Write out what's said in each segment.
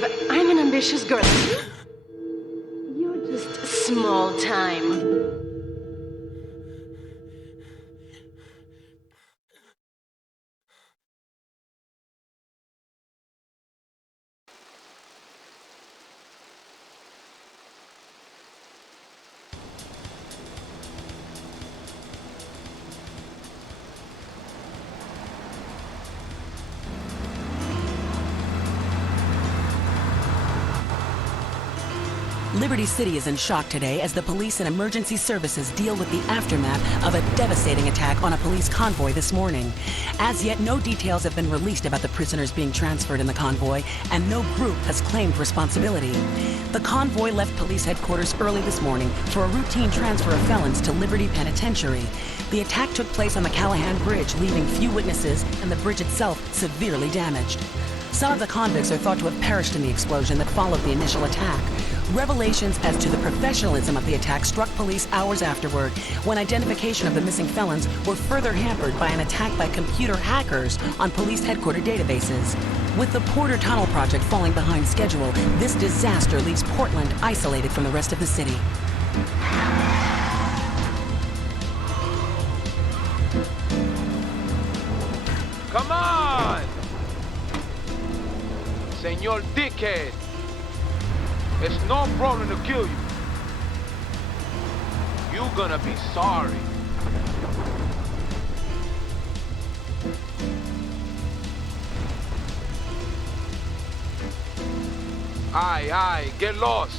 babe. I'm an ambitious girl. You're just small time. Liberty City is in shock today as the police and emergency services deal with the aftermath of a devastating attack on a police convoy this morning. As yet, no details have been released about the prisoners being transferred in the convoy, and no group has claimed responsibility. The convoy left police headquarters early this morning for a routine transfer of felons to Liberty Penitentiary. The attack took place on the Callahan Bridge, leaving few witnesses and the bridge itself severely damaged. Some of the convicts are thought to have perished in the explosion that followed the initial attack. Revelations as to the professionalism of the attack struck police hours afterward, when identification of the missing felons were further hampered by an attack by computer hackers on police headquarters databases. With the Porter Tunnel project falling behind schedule, this disaster leaves Portland isolated from the rest of the city. Come on! Senor Dickhead! It's no problem to kill you. You're gonna be sorry. Aye, get lost.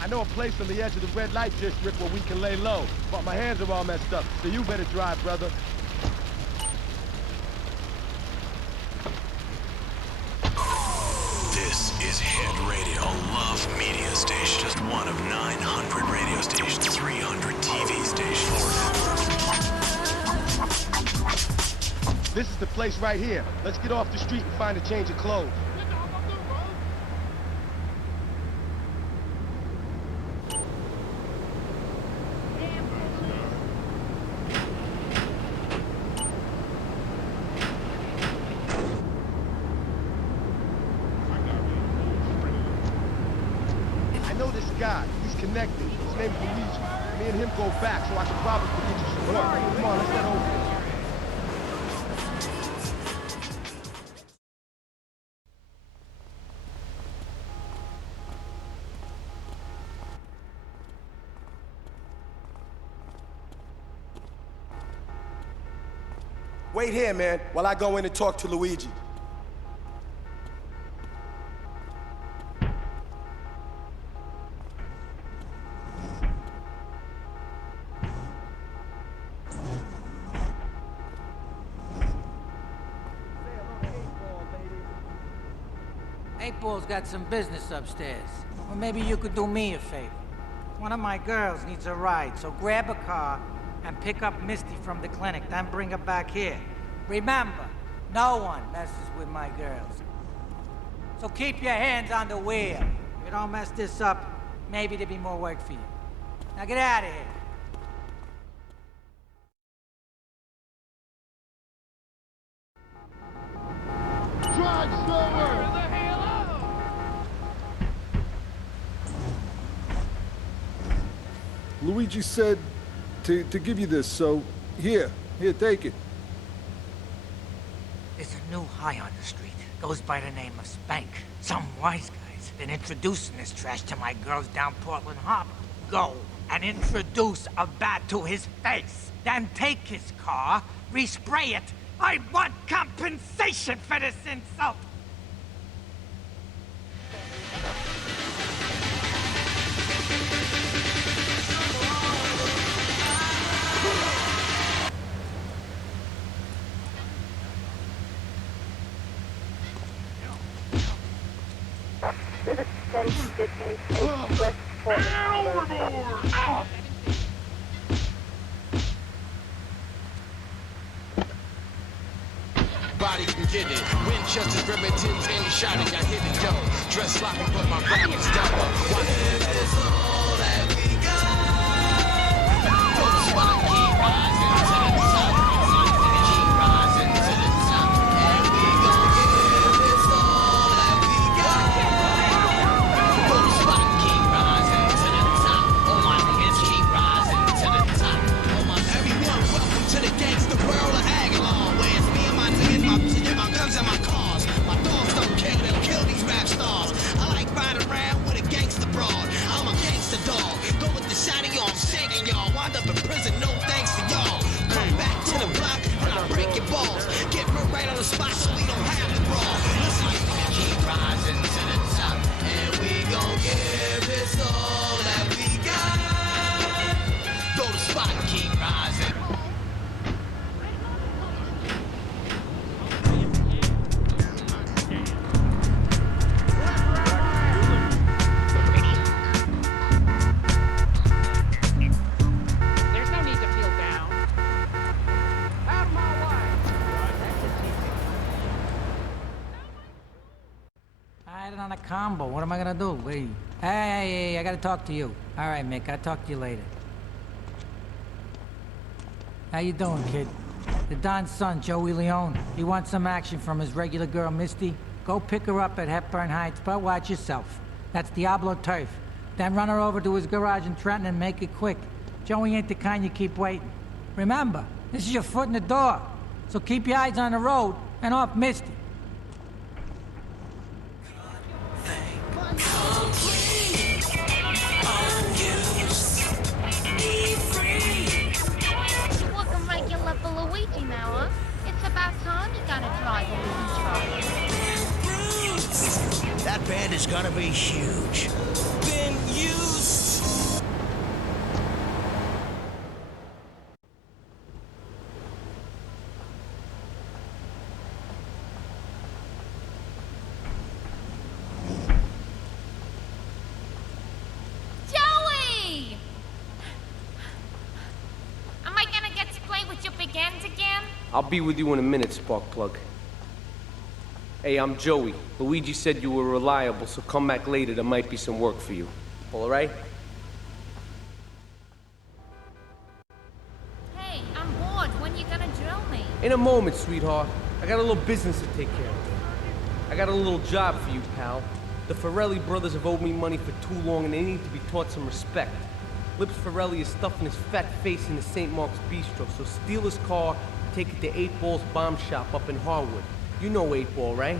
I know a place on the edge of the red light district where we can lay low, but my hands are all messed up, so you better drive, brother. This is Hit Radio, a love media station. Just one of 900 radio stations, 300 TV stations. This is the place right here. Let's get off the street and find a change of clothes. He's connected. His name's Luigi. Me and him go back, so I can probably get you some work. Come on, let's get over here. Wait here, man, while I go in and talk to Luigi. Eightball's got some business upstairs. Or maybe you could do me a favor. One of my girls needs a ride, so grab a car and pick up Misty from the clinic, then bring her back here. Remember, no one messes with my girls. So keep your hands on the wheel. If you don't mess this up, maybe there'll be more work for you. Now get out of here. Drive slower! Luigi said to give you this, so here, take it. There's a new high on the street. Goes by the name of Spank. Some wise guy's been introducing this trash to my girls down Portland Harbor. Go and introduce a bat to his face. Then take his car, respray it. I want compensation for this insult! Body can get it. Winchester's, Remingtons, any shot it, I hit it, yo. Dress sloppy, but my rap is double. It's all that we got. Don't spot, keep rising to the top. Keep rising to the top. And we gon' give this all that we got. Don't spot, keep rising to the top. All my niggas keep rising to the top. All my everyone, welcome to the gangster world of Aguilar. Where it's me and my niggas, my guns and my cars. My dogs don't care, they'll kill these rap stars. I like riding around with a gangster broad. I'm a gangster dog. Go with the shotty, yo, I'm shaking y'all. Wind up in prison, no thanks to y'all. Come back to the block and I break your balls. Get me right on the spot so we don't have to brawl. Listen, we keep rising to the top. And we gon' give this all that we got. Go to spot and keep rising. There's no need to feel down. Out of my way. I had it on a combo. What am I gonna do? Hey, I gotta talk to you. All right, Mick, I'll talk to you later. How you doing, kid? The Don's son, Joey Leone. He wants some action from his regular girl, Misty. Go pick her up at Hepburn Heights, but watch yourself. That's Diablo turf. Then run her over to his garage in Trenton and make it quick. Joey ain't the kind you keep waiting. Remember, this is your foot in the door. So keep your eyes on the road and off Misty. Welcome regular for Luigi now, huh? It's about time you gotta drive a little truck. That band is gonna be huge. Been used. Joey! Am I gonna get to play with your big ends again? I'll be with you in a minute, Sparkplug. Hey, I'm Joey. Luigi said you were reliable, so come back later. There might be some work for you. All right? Hey, I'm bored. When you gonna drill me? In a moment, sweetheart. I got a little business to take care of. I got a little job for you, pal. The Farrelly brothers have owed me money for too long, and they need to be taught some respect. Lips Farrelly is stuffing his fat face in the St. Mark's Bistro, so steal his car, take it to 8 Ball's bomb shop up in Harwood. You know 8 Ball, right?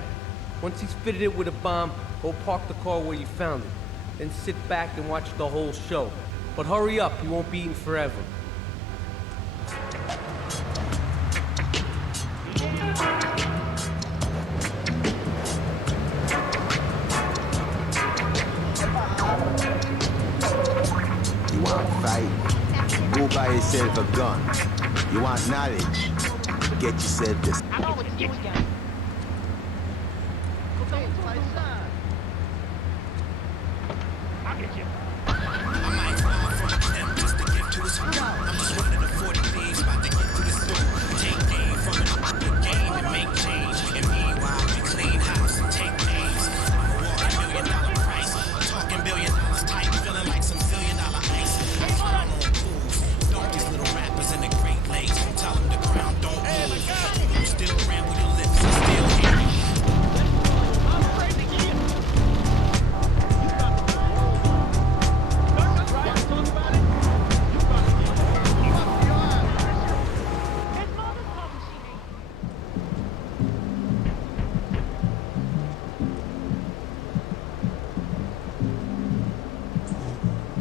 Once he's fitted it with a bomb, go park the car where you found it. Then sit back and watch the whole show. But hurry up, he won't be eating forever. You want to fight? Go buy yourself a gun. You want knowledge? Get yourself this. I know it's you again. I'll get you. I might fall from them just to get to the school. I'm just running the 40 thieves, about to get to the store. Take aim from the game and make change. And meanwhile, we clean house and take names. I'm walking $1 million price, talking $1 billion type, feeling like some $1 billion ice. I climb on pools, don't these little rappers in the Great Lakes. Tell them the ground don't move. You still ramble your lips and still hear me.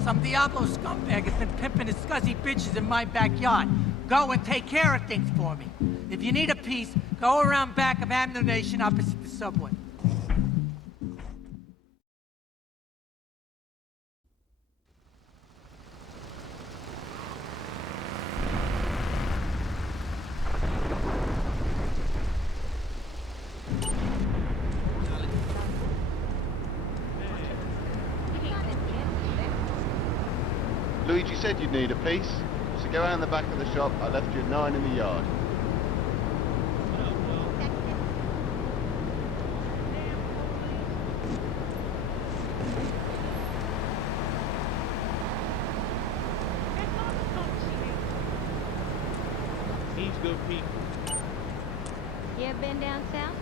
Some Diablo scumbag has been pimping his scuzzy bitches in my backyard. Go and take care of things for me. If you need a piece, go around back of Ammunition opposite the subway. Luigi said you'd need a piece, so go around the back of the shop. I left you 9 in the yard. He's good people. You ever been down south?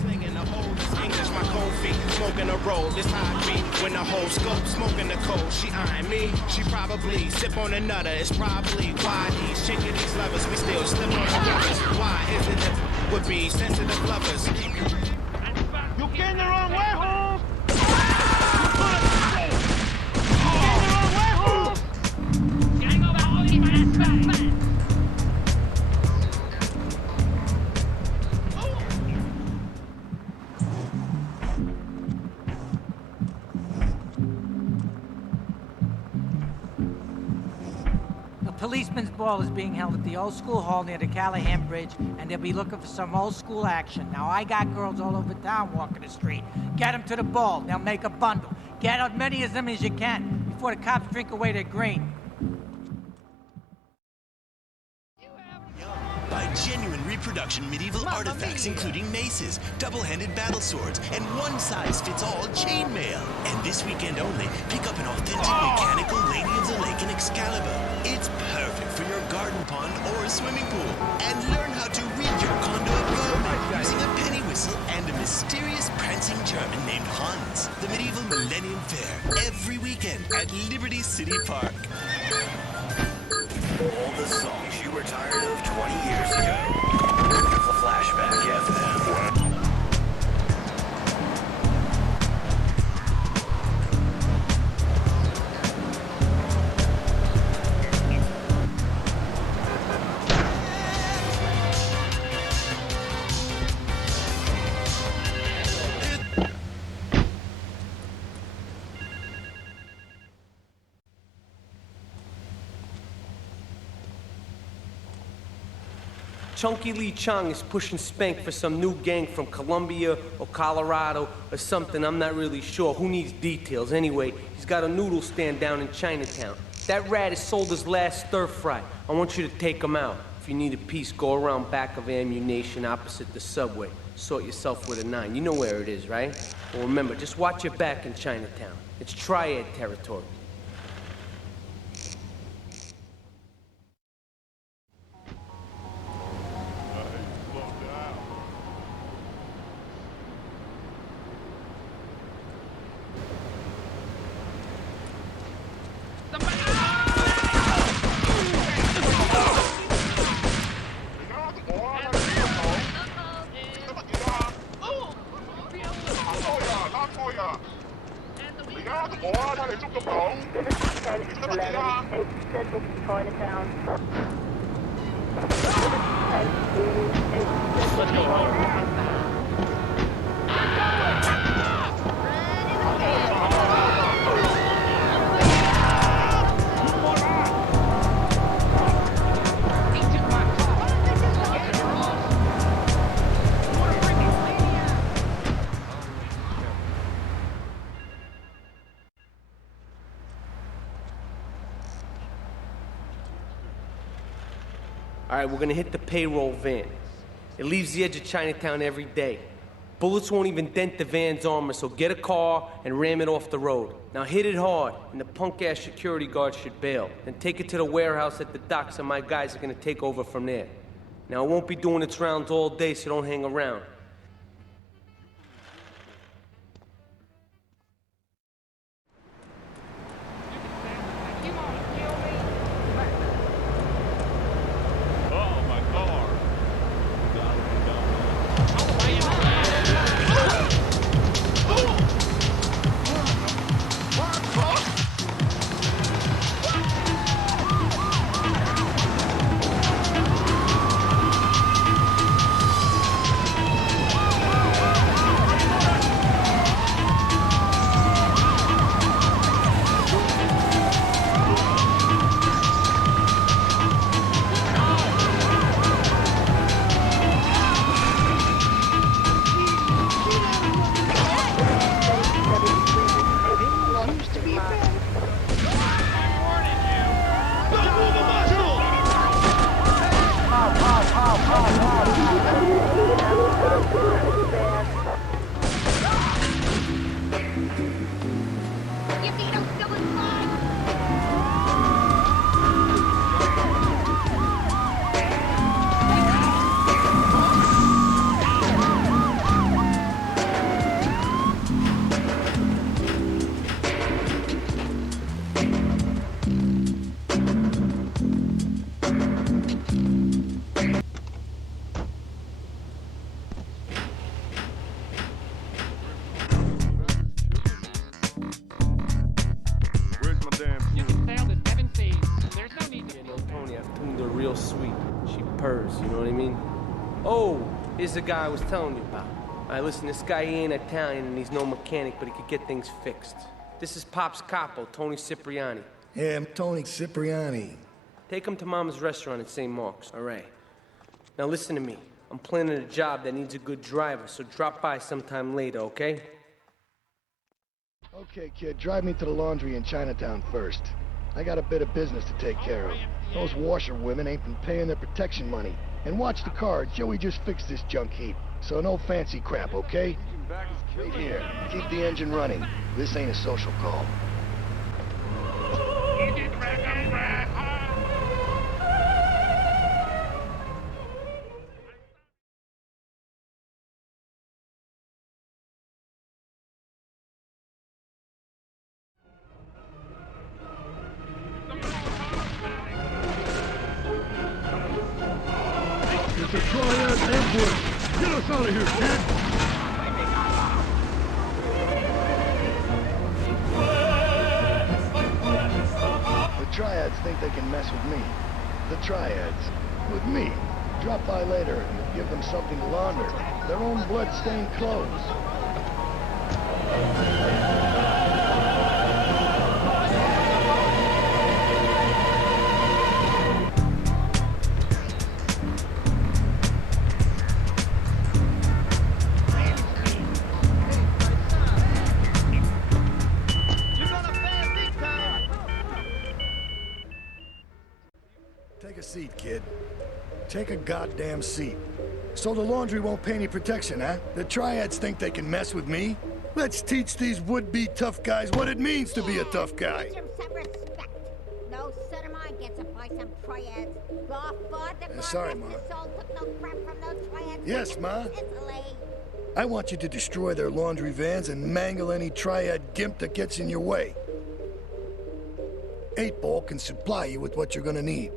Slinging the hoes, English, my cold feet, smoking a roll, this how I be. When the whole scope, smoking the cold, she eyeing me. She probably sip on another, it's probably why these chicken, these lovers, we still slip on the lovers. Why is it that would be sensitive lovers? You came the wrong way, Holmes! The policeman's ball is being held at the old school hall near the Callahan Bridge, and they'll be looking for some old school action. Now, I got girls all over town walking the street. Get them to the ball. They'll make a bundle. Get as many of them as you can before the cops drink away their grain. Buy genuine reproduction medieval artifacts, including maces, double-handed battle swords, and one-size-fits-all chainmail. And this weekend only, pick up an authentic mechanical Lady of the Lake and Excalibur. It's perfect for your garden pond or swimming pool. And learn how to rid your condo of vermin using a penny whistle and a mysterious prancing German named Hans. The Medieval Millennium Fair, every weekend at Liberty City Park. All the songs you were tired of 20 years ago. The Flashback FM. Chunky Lee Chong is pushing Spank for some new gang from Colombia or Colorado or something, I'm not really sure. Who needs details? Anyway, he's got a noodle stand down in Chinatown. That rat has sold his last stir-fry. I want you to take him out. If you need a piece, go around back of Ammunition opposite the subway. Sort yourself with a 9. You know where it is, right? Well, remember, just watch your back in Chinatown. It's triad territory. All right, we're gonna hit the payroll van. It leaves the edge of Chinatown every day. Bullets won't even dent the van's armor, so get a car and ram it off the road. Now hit it hard, and the punk-ass security guard should bail. Then take it to the warehouse at the docks, and my guys are gonna take over from there. Now, it won't be doing its rounds all day, so don't hang around. Oh, here's the guy I was telling you about. Alright, listen, this guy, he ain't Italian and he's no mechanic, but he could get things fixed. This is Pop's capo, Tony Cipriani. Yeah, I'm Tony Cipriani. Take him to Mama's restaurant at St. Mark's, alright? Now listen to me. I'm planning a job that needs a good driver, so drop by sometime later, okay? Okay, kid, drive me to the laundry in Chinatown first. I got a bit of business to take care of. Those washerwomen ain't been paying their protection money. And watch the car, Joey just fixed this junk heap. So no fancy crap, okay? Right here, keep the engine running. This ain't a social call. It's a triad ambush! Get us out of here, kid! The triads think they can mess with me. The triads. With me. Drop by later and give them something to launder. Their own blood-stained clothes. Take a seat, kid. Take a goddamn seat. So the laundry won't pay any protection, huh? The triads think they can mess with me? Let's teach these would-be tough guys what it means to be a tough guy. Some respect. No son of mine gets it by some triads. Your father, Sorry, Ma. soul took no crap from those triads. Yes, Ma. Italy. I want you to destroy their laundry vans and mangle any triad gimp that gets in your way. 8-Ball can supply you with what you're gonna need.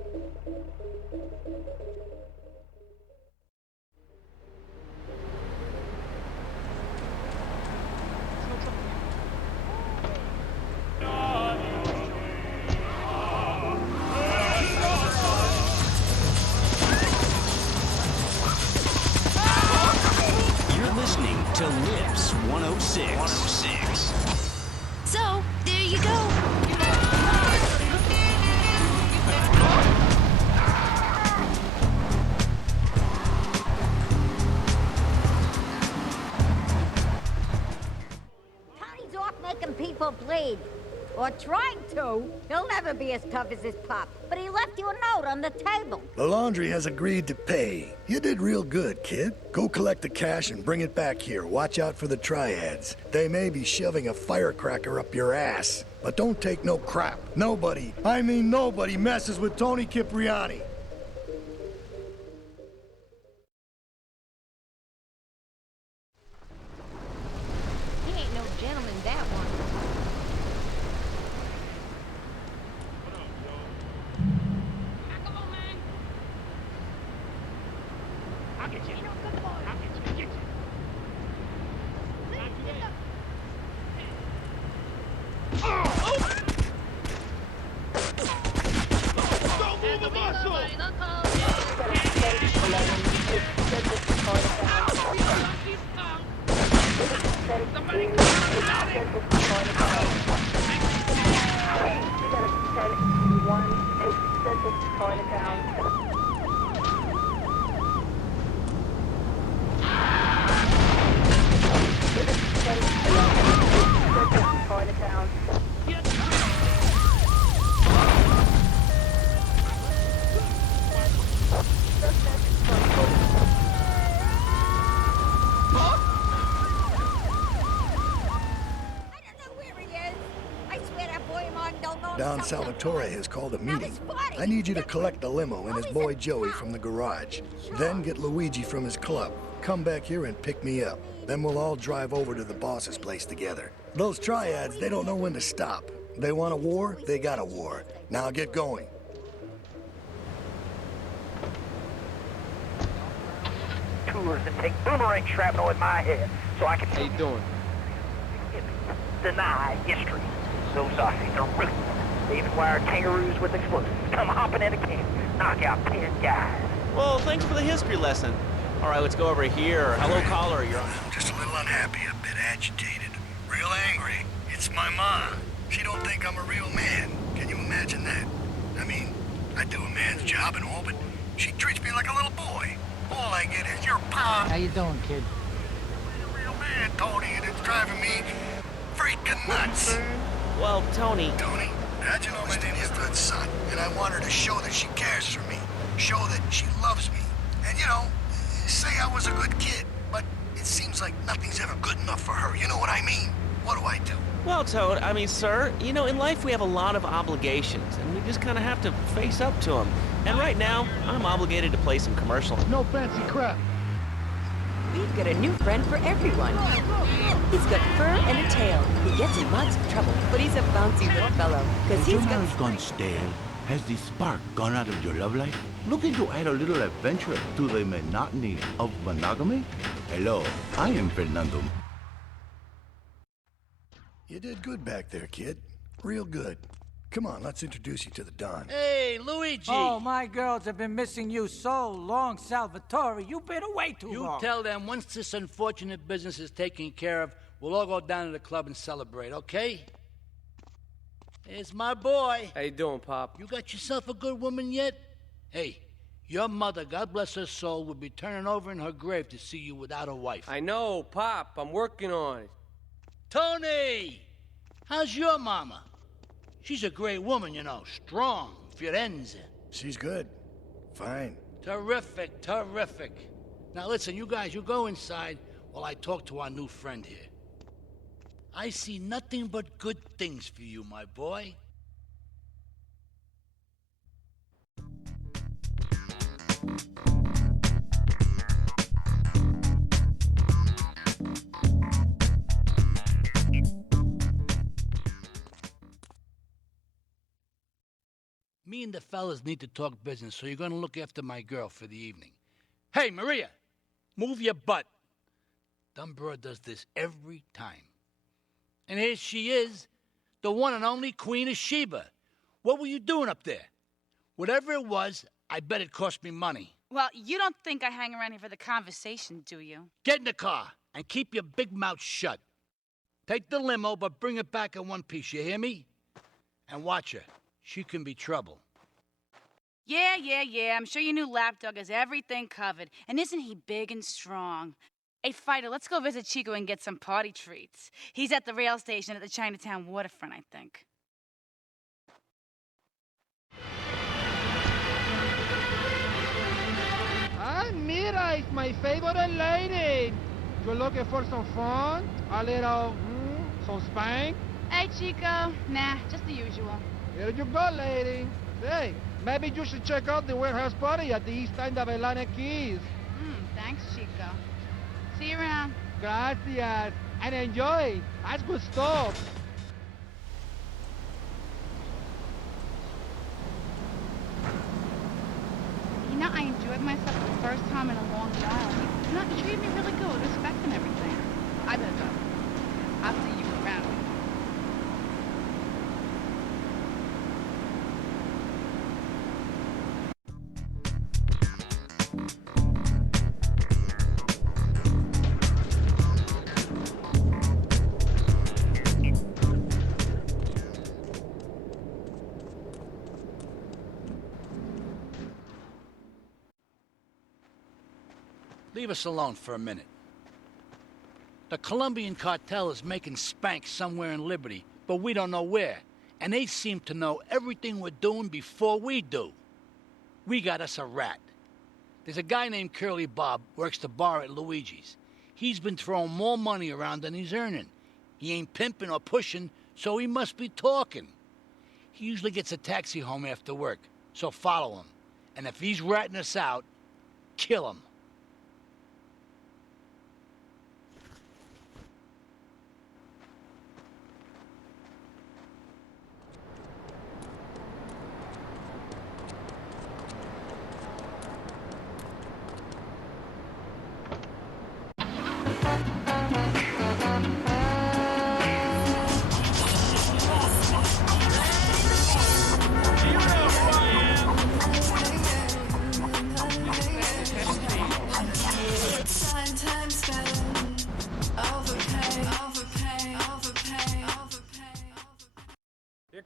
To Lips 106. So, there you go. Tony's off making people bleed. Or trying to. He'll never be as tough as his pop. But he left you a note on the table. The laundry has agreed to pay. You did real good, kid. Go collect the cash and bring it back here. Watch out for the triads. They may be shoving a firecracker up your ass. But don't take no crap. Nobody, I mean nobody, messes with Tony Cipriani. He ain't no gentleman, that one. I'll get you. I'll get you. Don't move a muscle! Don Salvatore has called a meeting. I need you to collect the limo and his boy Joey from the garage. Then get Luigi from his club. Come back here and pick me up. Then we'll all drive over to the boss's place together. Those triads, they don't know when to stop. They want a war, they got a war. Now get going. Tours and take boomerang shrapnel in my head so I can... How you doing? Deny history. Those Aussies are ruthless. They even wire kangaroos with explosives. Come hopping in a camp, knock out 10 guys. Well, thanks for the history lesson. All right, let's go over here. Hello, caller. You're on. I'm just a little unhappy, a bit agitated, real angry. It's my ma. She don't think I'm a real man. Can you imagine that? I mean, I do a man's job and all, but she treats me like a little boy. All I get is your pa. How you doing, kid? A real man, Tony, and it's driving me freaking nuts. Well, Tony. Tony, how'd you know my name is good son? And I want her to show that she cares for me. Show that she loves me. And, you know, say I was a good kid. But it seems like nothing's ever good enough for her. You know what I mean? What do I do? Well, Toad, I mean, sir, you know, in life we have a lot of obligations, and we just kind of have to face up to them. And right now, I'm obligated to play some commercial. No fancy crap. We've got a new friend for everyone. He's got fur and a tail. He gets in lots of trouble, but he's a bouncy little fellow. Because he's Your got... marriage gone stale? Has the spark gone out of your love life? Looking to add a little adventure to the monotony of monogamy? Hello, I am Fernando. You did good back there, kid. Real good. Come on, let's introduce you to the Don. Hey, Luigi! Oh, my girls have been missing you so long, Salvatore. You've been away too long. You tell them once this unfortunate business is taken care of, we'll all go down to the club and celebrate, okay? It's my boy. How you doing, Pop? You got yourself a good woman yet? Hey, your mother, God bless her soul, would be turning over in her grave to see you without a wife. I know, Pop. I'm working on it. Tony! How's your mama? She's a great woman, you know. Strong. Firenze. She's good. Fine. Terrific, terrific. Now listen, you guys, you go inside while I talk to our new friend here. I see nothing but good things for you, my boy. Me and the fellas need to talk business, so you're gonna look after my girl for the evening. Hey, Maria, move your butt. Dumb broad does this every time. And here she is, the one and only Queen of Sheba. What were you doing up there? Whatever it was, I bet it cost me money. Well, you don't think I hang around here for the conversation, do you? Get in the car and keep your big mouth shut. Take the limo, but bring it back in one piece, you hear me? And watch her. She can be trouble. Yeah. I'm sure your new lapdog has everything covered. And isn't he big and strong? Hey, Fighter, let's go visit Chico and get some party treats. He's at the rail station at the Chinatown waterfront, I think. Ah, mira, it's my favorite lady. You're looking for some fun? A little, some spank? Hey, Chico. Nah, just the usual. Here you go, lady. Hey, maybe you should check out the warehouse party at the east end of Atlantic Keys. Thanks, Chico. See you around. Gracias. And enjoy. That's good stuff. You know, I enjoyed myself for the first time in a long while. You know, you treated me really good, respect and everything. I better go. I'll see you around. Leave us alone for a minute. The Colombian cartel is making spank somewhere in Liberty, but we don't know where. And they seem to know everything we're doing before we do. We got us a rat. There's a guy named Curly Bob, works the bar at Luigi's. He's been throwing more money around than he's earning. He ain't pimping or pushing, so he must be talking. He usually gets a taxi home after work, so follow him. And if he's ratting us out, kill him.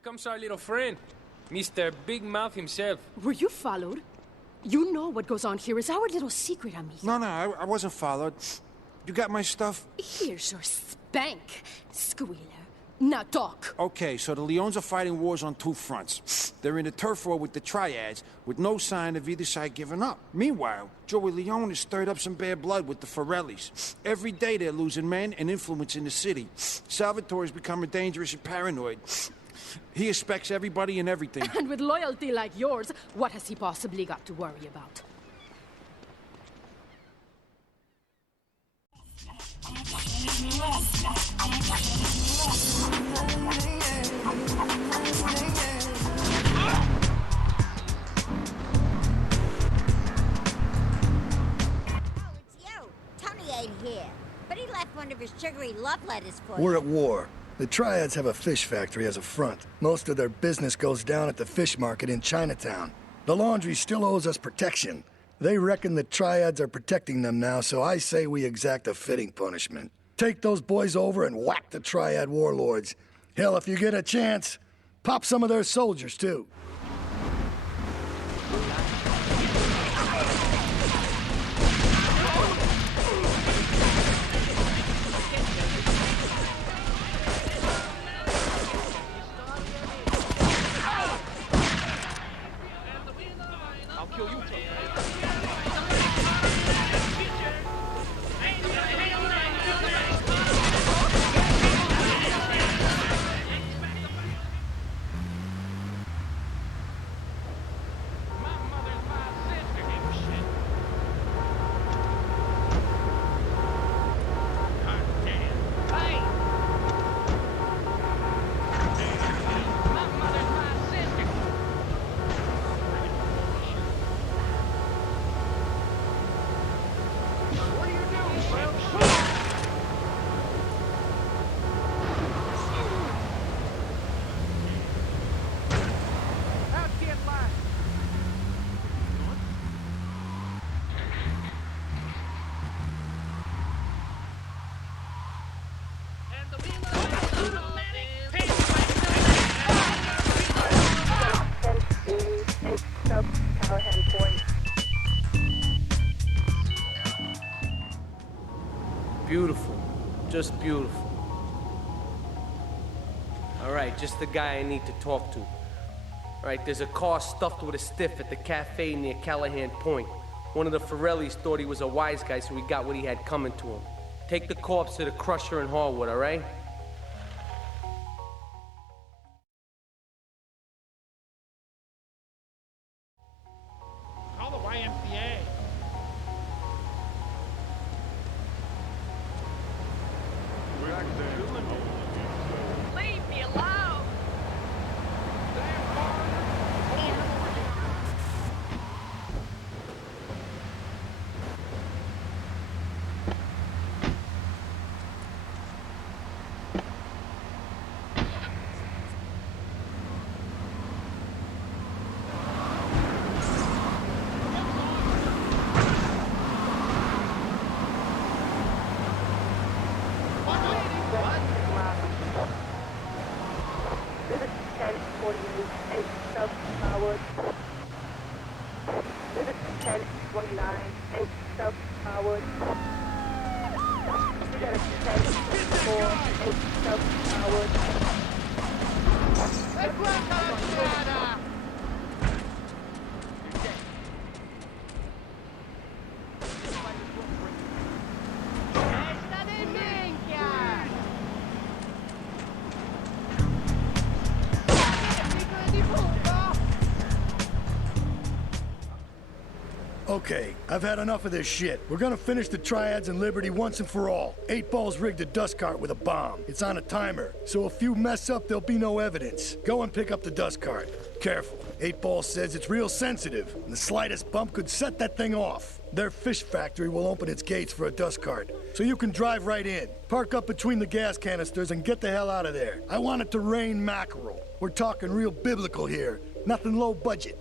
comes our little friend, Mr. Big Mouth himself. Were you followed? You know what goes on here is our little secret, amigo. No, I wasn't followed. You got my stuff? Here's your spank, squealer. Now talk. Okay, so the Leones are fighting wars on two fronts. They're in a turf war with the Triads, with no sign of either side giving up. Meanwhile, Joey Leone has stirred up some bad blood with the Forellis. Every day they're losing men and influence in the city. Salvatore's becoming dangerous and paranoid. He expects everybody and everything. And with loyalty like yours, what has he possibly got to worry about? Here, but he left one of his sugary love letters for We're you. at war. The Triads have a fish factory as a front. Most of their business goes down at the fish market in Chinatown. The laundry still owes us protection. They reckon the Triads are protecting them now, so I say we exact a fitting punishment. Take those boys over and whack the Triad warlords. Hell, if you get a chance, pop some of their soldiers, too. Beautiful. Just beautiful. Alright, just the guy I need to talk to. Alright, there's a car stuffed with a stiff at the cafe near Callahan Point. One of the Forellis thought he was a wise guy, so he got what he had coming to him. Take the corpse to the Crusher in Harwood, alright? Call the YMCA. Leave me alone! Okay, I've had enough of this shit. We're gonna finish the Triads and Liberty once and for all. 8 Ball's rigged a dust cart with a bomb. It's on a timer, so if you mess up, there'll be no evidence. Go and pick up the dust cart. Careful. 8 Ball says it's real sensitive, and the slightest bump could set that thing off. Their fish factory will open its gates for a dust cart, so you can drive right in. Park up between the gas canisters and get the hell out of there. I want it to rain mackerel. We're talking real biblical here, nothing low budget.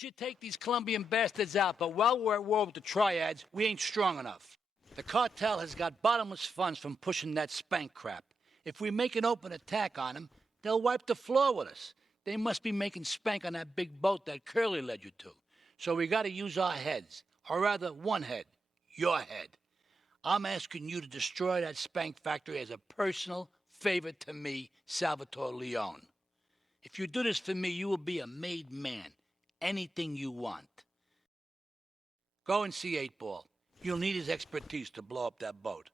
should take these Colombian bastards out, but while we're at war with the triads, we ain't strong enough. The cartel has got bottomless funds from pushing that spank crap. If we make an open attack on them, they'll wipe the floor with us. They must be making spank on that big boat that Curly led you to. So we gotta use our heads, or rather one head, your head. I'm asking you to destroy that spank factory as a personal favor to me, Salvatore Leone. If you do this for me, you will be a made man. Anything you want. Go and see 8-Ball. You'll need his expertise to blow up that boat.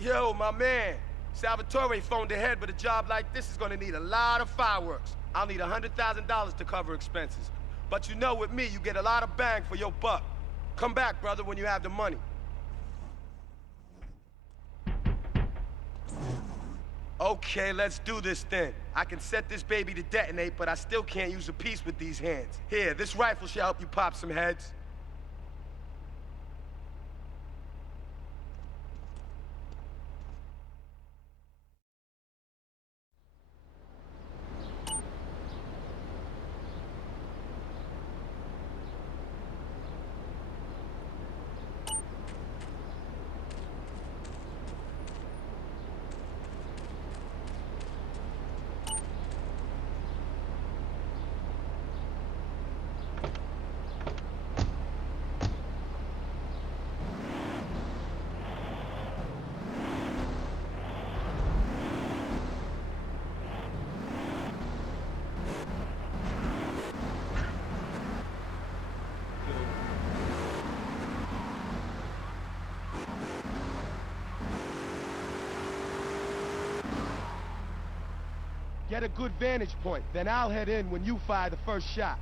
Yo, my man. Salvatore phoned ahead, but a job like this is gonna need a lot of fireworks. I'll need $100,000 to cover expenses. But you know, with me, you get a lot of bang for your buck. Come back, brother, when you have the money. Okay, let's do this then. I can set this baby to detonate, but I still can't use a piece with these hands. Here, this rifle should help you pop some heads. Get a good vantage point, then I'll head in when you fire the first shot.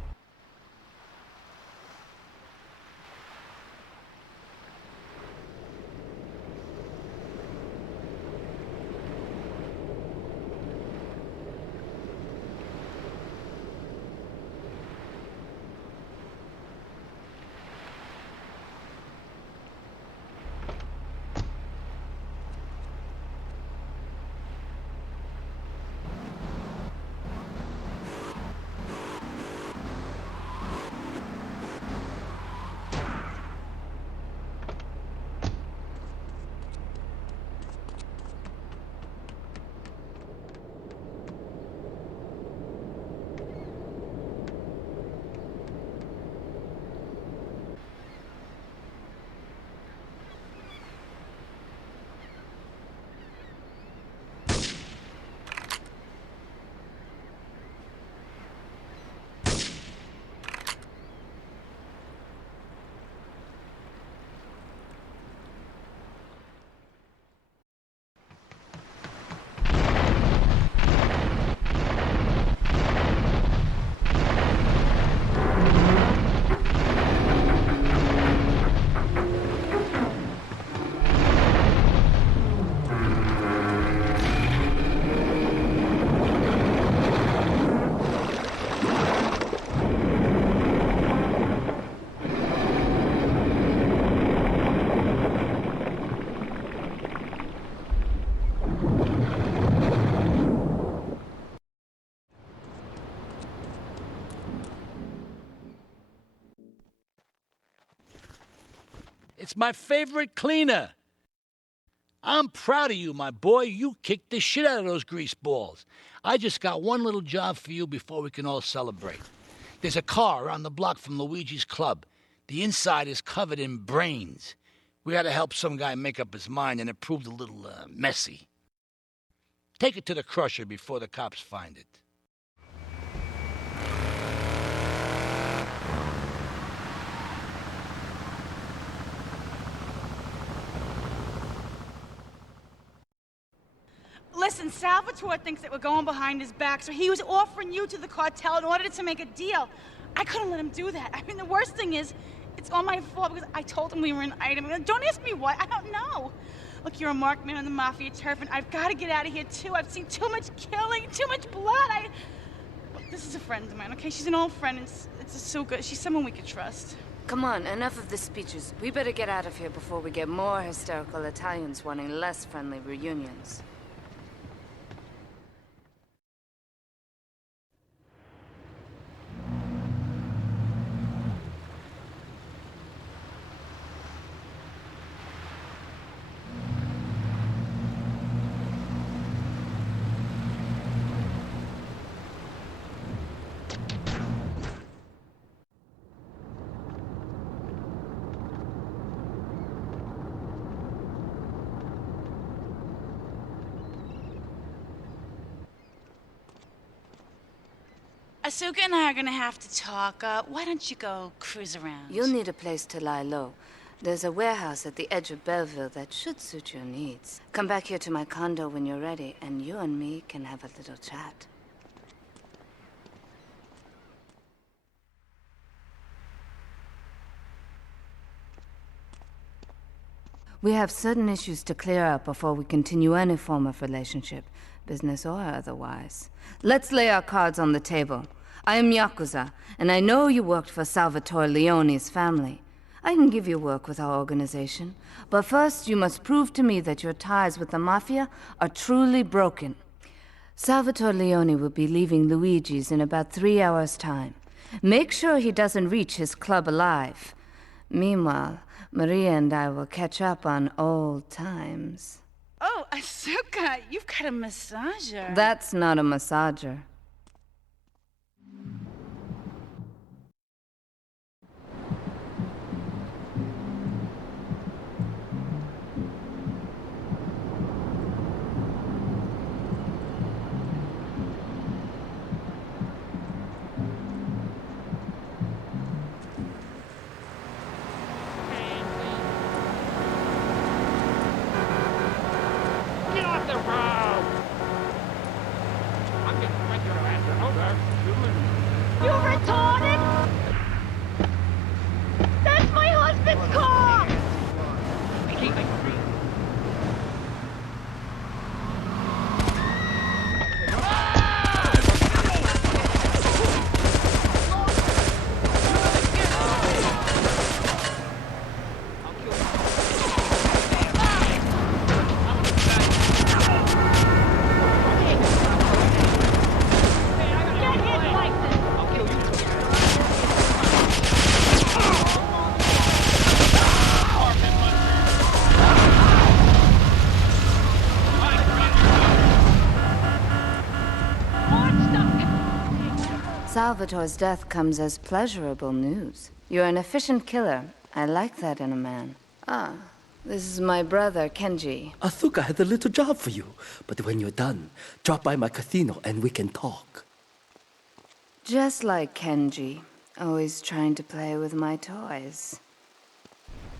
It's my favorite cleaner. I'm proud of you, my boy. You kicked the shit out of those grease balls. I just got one little job for you before we can all celebrate. There's a car around the block from Luigi's club. The inside is covered in brains. We had to help some guy make up his mind, and it proved a little messy. Take it to the crusher before the cops find it. Listen, Salvatore thinks that we're going behind his back, so he was offering you to the cartel in order to make a deal. I couldn't let him do that. I mean, the worst thing is, it's all my fault because I told him we were an item. Don't ask me why. I don't know. Look, you're a marked man on the Mafia turf, and I've got to get out of here, too. I've seen too much killing, too much blood. Look, this is a friend of mine, okay? She's an old friend. It's so good. She's someone we could trust. Come on, enough of the speeches. We better get out of here before we get more hysterical Italians wanting less friendly reunions. Asuka and I are gonna have to talk. Why don't you go cruise around? You'll need a place to lie low. There's a warehouse at the edge of Belleville that should suit your needs. Come back here to my condo when you're ready, and you and me can have a little chat. We have certain issues to clear up before we continue any form of relationship, business or otherwise. Let's lay our cards on the table. I am Yakuza, and I know you worked for Salvatore Leone's family. I can give you work with our organization, but first you must prove to me that your ties with the Mafia are truly broken. Salvatore Leone will be leaving Luigi's in about 3 hours' time. Make sure he doesn't reach his club alive. Meanwhile, Maria and I will catch up on old times. Oh, Asuka, you've got a massager. That's not a massager. Get off the road! I'm getting regular after over. You retarded? That's my husband's car! Salvatore's death comes as pleasurable news. You're an efficient killer. I like that in a man. Ah, this is my brother, Kenji. Asuka has a little job for you, but when you're done, drop by my casino and we can talk. Just like Kenji, always trying to play with my toys.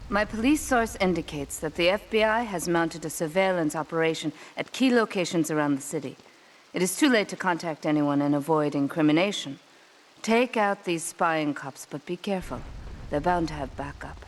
My police source indicates that the FBI has mounted a surveillance operation at key locations around the city. It is too late to contact anyone and avoid incrimination. Take out these spying cops, but be careful. They're bound to have backup.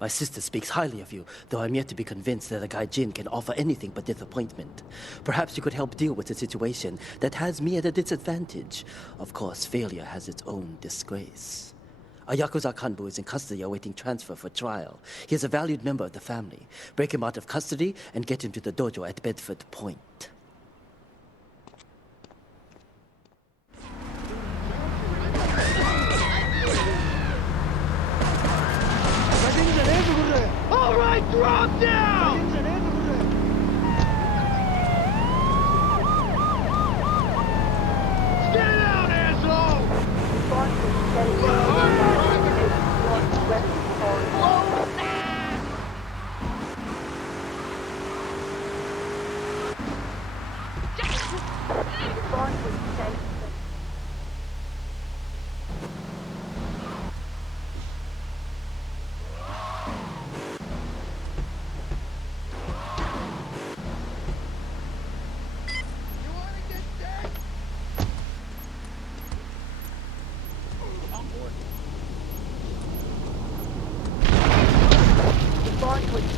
My sister speaks highly of you, though I'm yet to be convinced that a guy Jin can offer anything but disappointment. Perhaps you could help deal with a situation that has me at a disadvantage. Of course, failure has its own disgrace. A Yakuza Kanbu is in custody awaiting transfer for trial. He is a valued member of the family. Break him out of custody and get him to the dojo at Bedford Point. All right, drop down! Get out, asshole!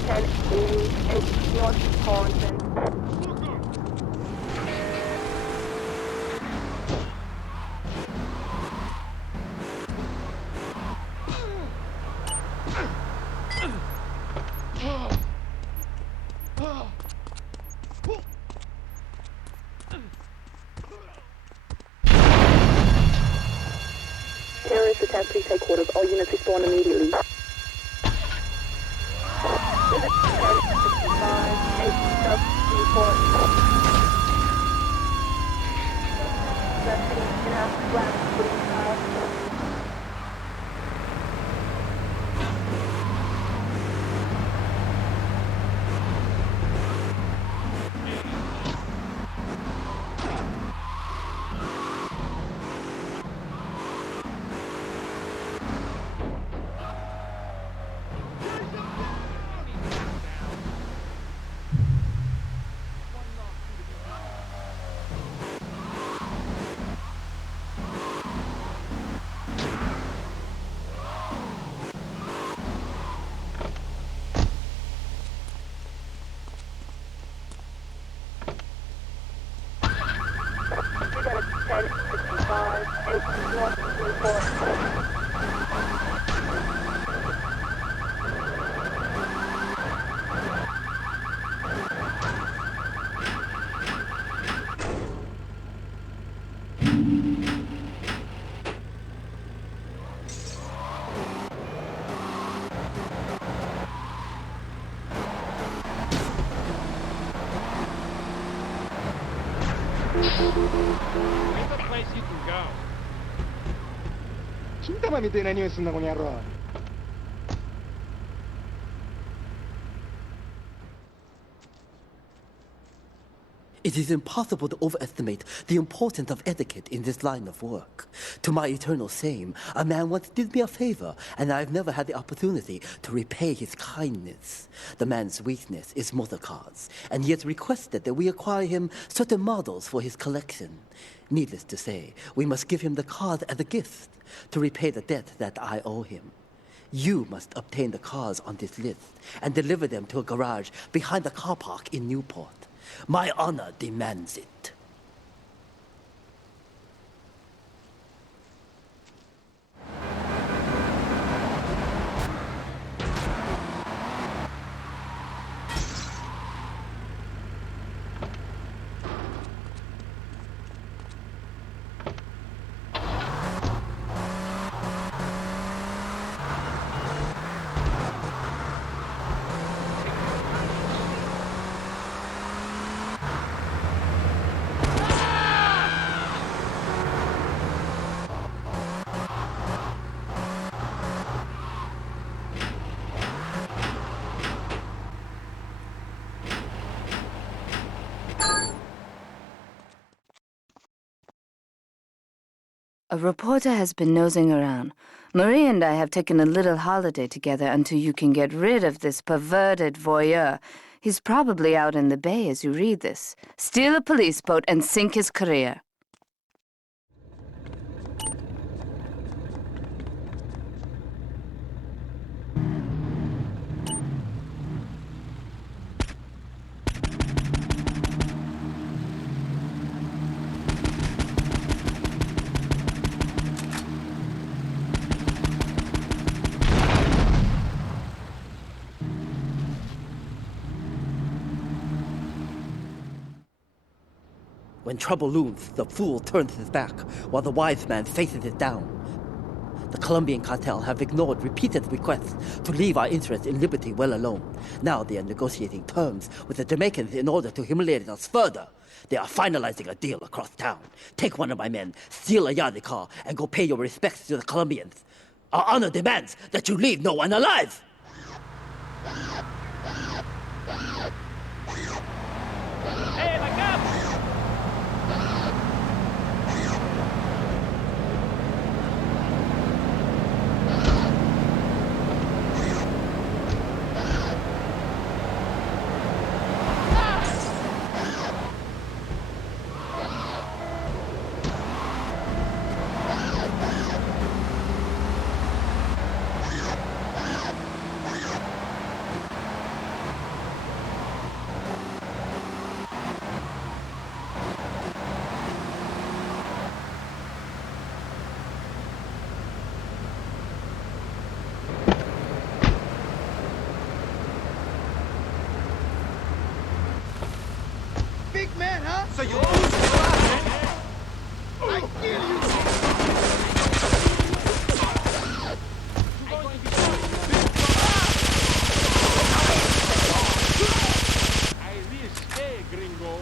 1088 North Staunton. Terrorist attack, police headquarters. All units respond immediately. Visit 1065, 8 South Newport. Investigation in-house flat, police house. Where's the place you can go? 진짜 맘이 드는 아니었나 거냐로. It is impossible to overestimate the importance of etiquette in this line of work. To my eternal shame, a man once did me a favor, and I've never had the opportunity to repay his kindness. The man's weakness is motor cars, and he has requested that we acquire him certain models for his collection. Needless to say, we must give him the cars as a gift to repay the debt that I owe him. You must obtain the cars on this list and deliver them to a garage behind the car park in Newport. My honor demands it. A reporter has been nosing around. Marie and I have taken a little holiday together until you can get rid of this perverted voyeur. He's probably out in the bay as you read this. Steal a police boat and sink his career. When trouble looms, the fool turns his back, while the wise man faces it down. The Colombian cartel have ignored repeated requests to leave our interests in liberty well alone. Now they are negotiating terms with the Jamaicans in order to humiliate us further. They are finalizing a deal across town. Take one of my men, steal a Yardley car, and go pay your respects to the Colombians. Our honor demands that you leave no one alive! Hey, my God! So you always I kill you! Gringo.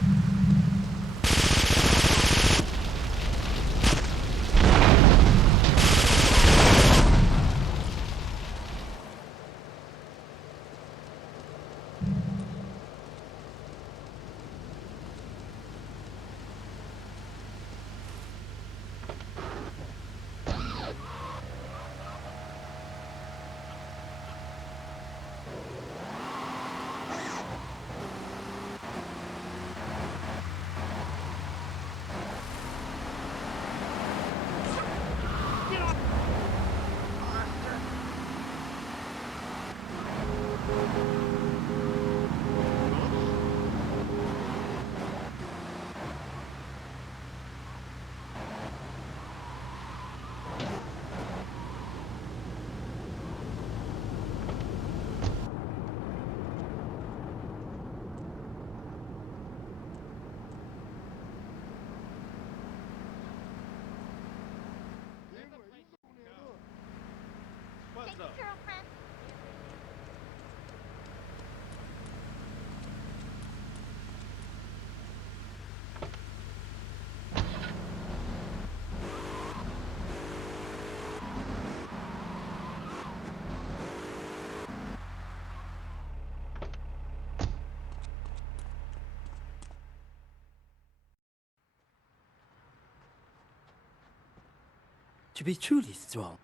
To be truly strong,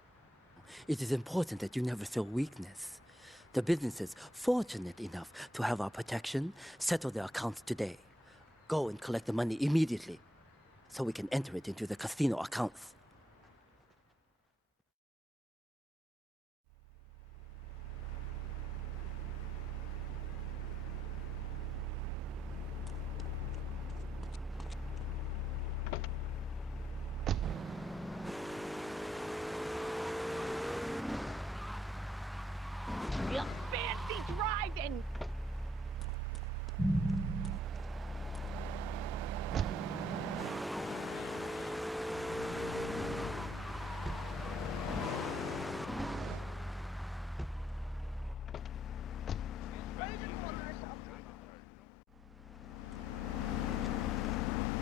it is important that you never show weakness. The business is fortunate enough to have our protection. Settle their accounts today. Go and collect the money immediately, so we can enter it into the casino accounts. Real fancy driving!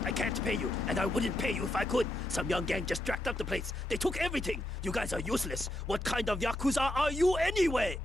I can't pay you, and I wouldn't pay you if I could. Some young gang just jacked up the place. They took everything. You guys are useless. What kind of Yakuza are you anyway?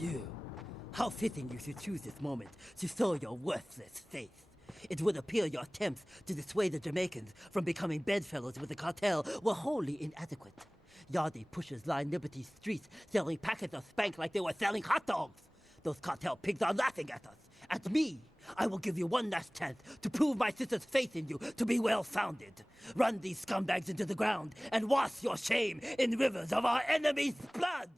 You. How fitting you should choose this moment to show your worthless face. It would appear your attempts to dissuade the Jamaicans from becoming bedfellows with the cartel were wholly inadequate. Yardie pushers line Liberty streets selling packets of spank like they were selling hot dogs. Those cartel pigs are laughing at us. At me. I will give you one last chance to prove my sister's faith in you to be well-founded. Run these scumbags into the ground and wash your shame in rivers of our enemy's blood!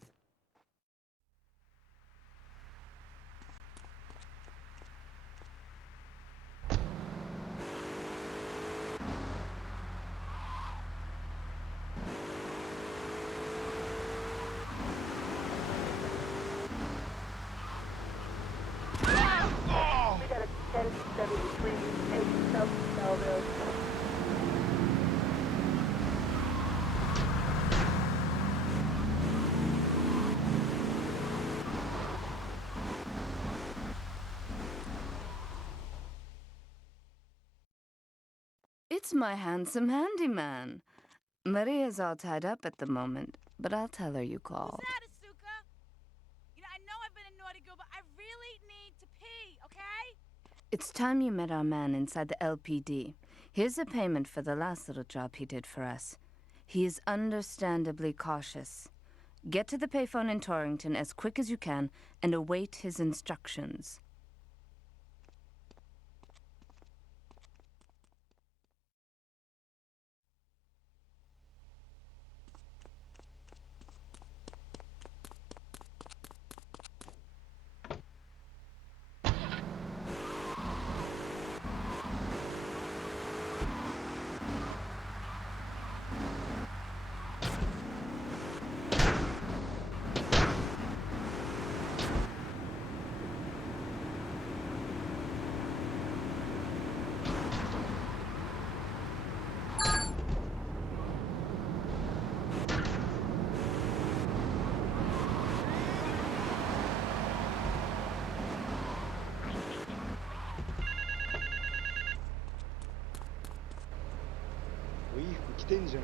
We got a 1073, 8 South Belleville. It's my handsome handyman. Maria's all tied up at the moment, but I'll tell her you called. Who's that, Asuka? You know, I know I've been a naughty girl, but I really need to pee, okay? It's time you met our man inside the LPD. Here's a payment for the last little job he did for us. He is understandably cautious. Get to the payphone in Torrington as quick as you can and await his instructions.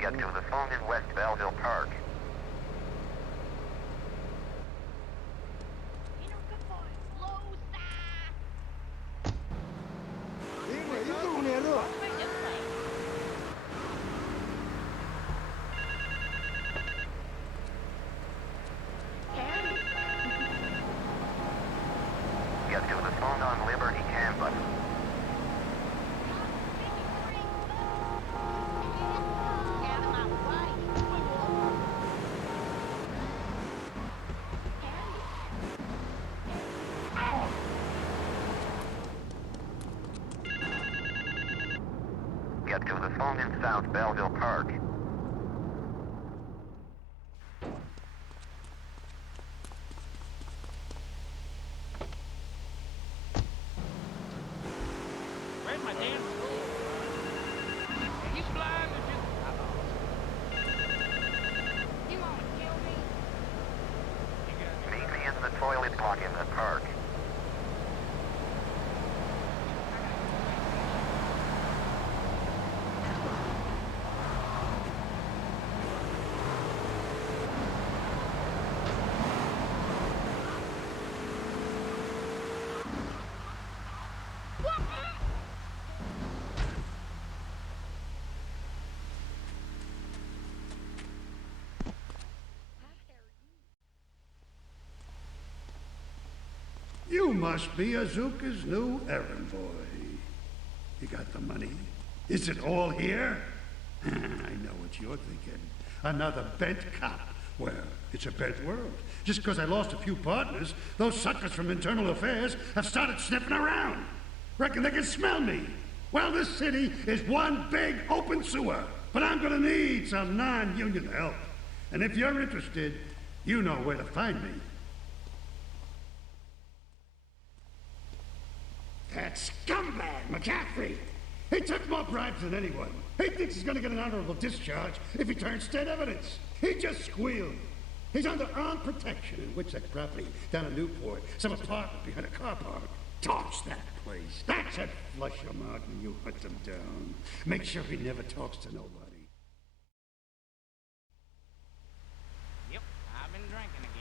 Get to the phone in West Belleville Park. Get to the phone on Liberty campus. Get to the phone in South Belleville Park. Where's my damn school? He's blind or just... You want to kill me? Meet me in the toilet block in the park. You must be Azuka's new errand boy. You got the money? Is it all here? I know what you're thinking. Another bent cop. Well, it's a bent world. Just because I lost a few partners, those suckers from Internal Affairs have started sniffing around. Reckon they can smell me. Well, this city is one big open sewer. But I'm gonna need some non-union help. And if you're interested, you know where to find me. That scumbag, McCaffrey! He took more bribes than anyone. He thinks he's gonna get an honorable discharge if he turns state evidence. He just squealed. He's under armed protection in Witsack property down in Newport, some apartment behind a car park. Torch that place. That should flush him out when you hunt him down. Make sure he never talks to nobody. Yep, I've been drinking again.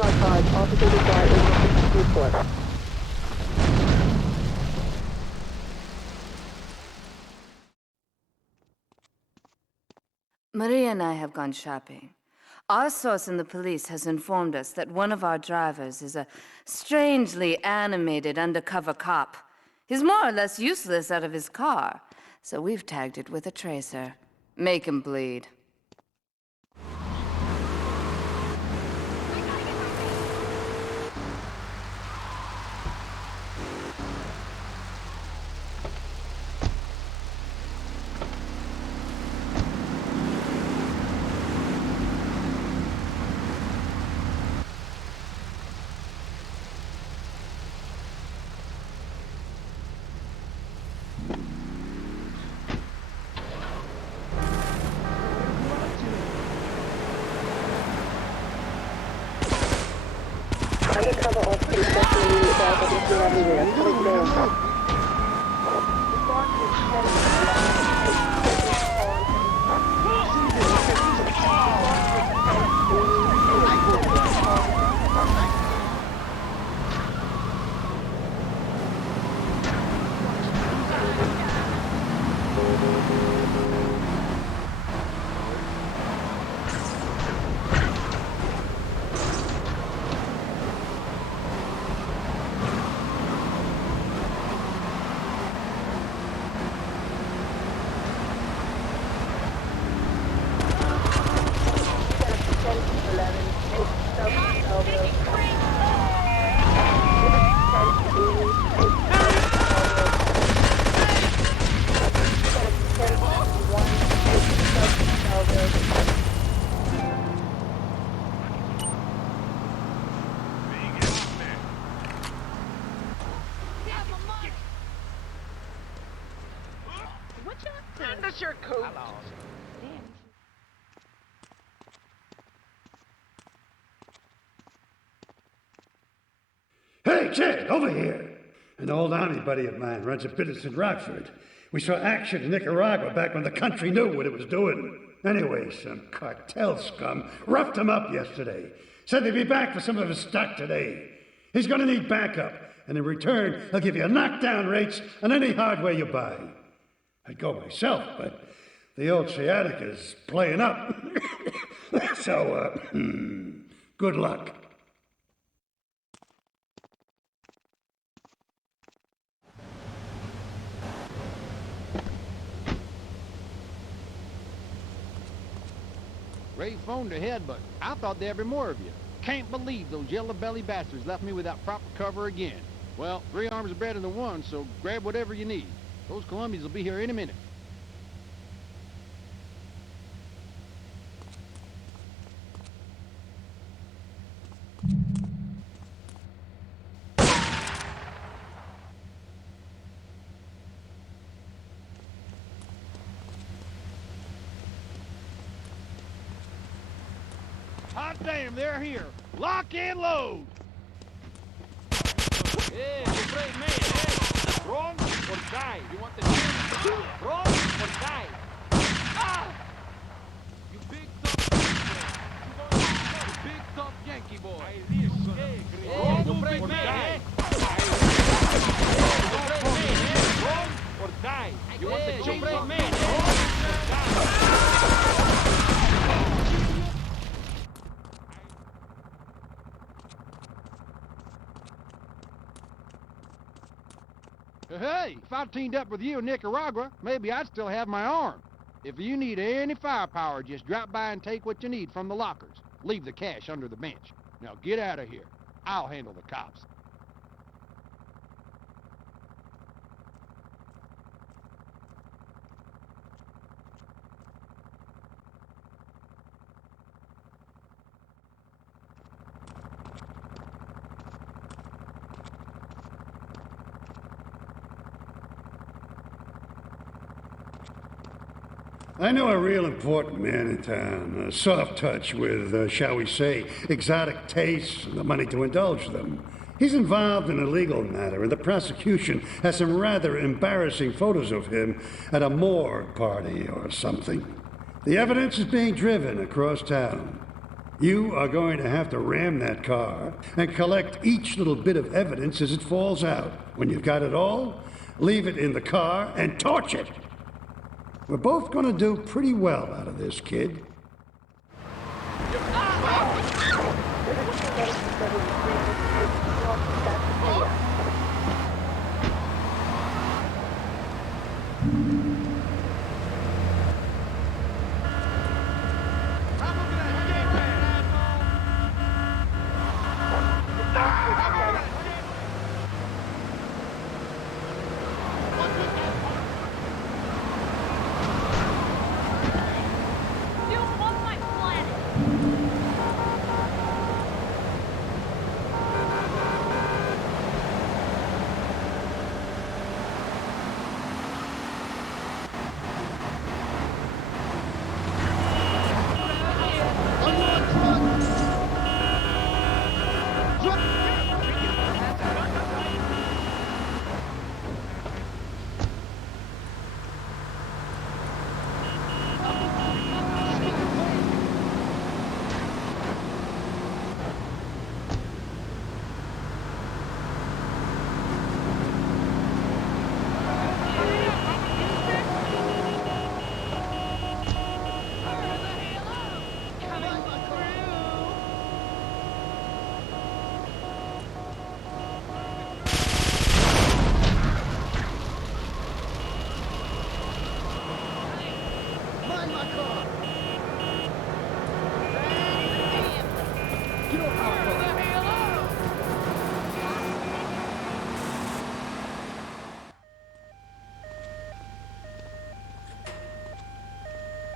on our cards. Officer required in report. Maria and I have gone shopping. Our source in the police has informed us that one of our drivers is a strangely animated undercover cop. He's more or less useless out of his car, so we've tagged it with a tracer. Make him bleed. Undercover officer requesting immediate drive of Mr. everywhere. Coming down. That's your coat. Hey, kid, over here! An old army buddy of mine runs a business in Rockford. We saw action in Nicaragua back when the country knew what it was doing. Anyway, some cartel scum roughed him up yesterday. Said they'd be back for some of his stock today. He's gonna need backup, and in return, he'll give you knockdown rates on any hardware you buy. I'd go myself, but the old sciatica's playing up. So, good luck. Ray phoned ahead, but I thought there'd be more of you. Can't believe those yellow-belly bastards left me without proper cover again. Well, 3 arms are better than 1, so grab whatever you need. Those Colombians will be here any minute. Hot damn, they're here. Lock and load. Hey, you brave man, hey. Run or die. You want the chance? Run or die. Ah! You big tough Yankee boy. Run or die. Run or die. You want the chance? Run or die. Hey, if I teamed up with you in Nicaragua, maybe I'd still have my arm. If you need any firepower, just drop by and take what you need from the lockers. Leave the cash under the bench. Now get out of here. I'll handle the cops. I know a real important man in town, a soft touch with, shall we say, exotic tastes and the money to indulge them. He's involved in a legal matter, and the prosecution has some rather embarrassing photos of him at a morgue party or something. The evidence is being driven across town. You are going to have to ram that car and collect each little bit of evidence as it falls out. When you've got it all, leave it in the car and torch it. We're both going to do pretty well out of this, kid.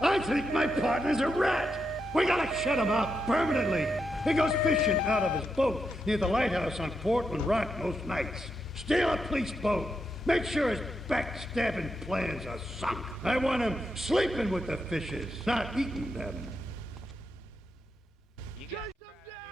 I think my partner's a rat. We gotta shut him up permanently. He goes fishing out of his boat near the lighthouse on Portland Rock most nights. Steal a police boat. Make sure his backstabbing plans are sunk. I want him sleeping with the fishes, not eating them. You got them down!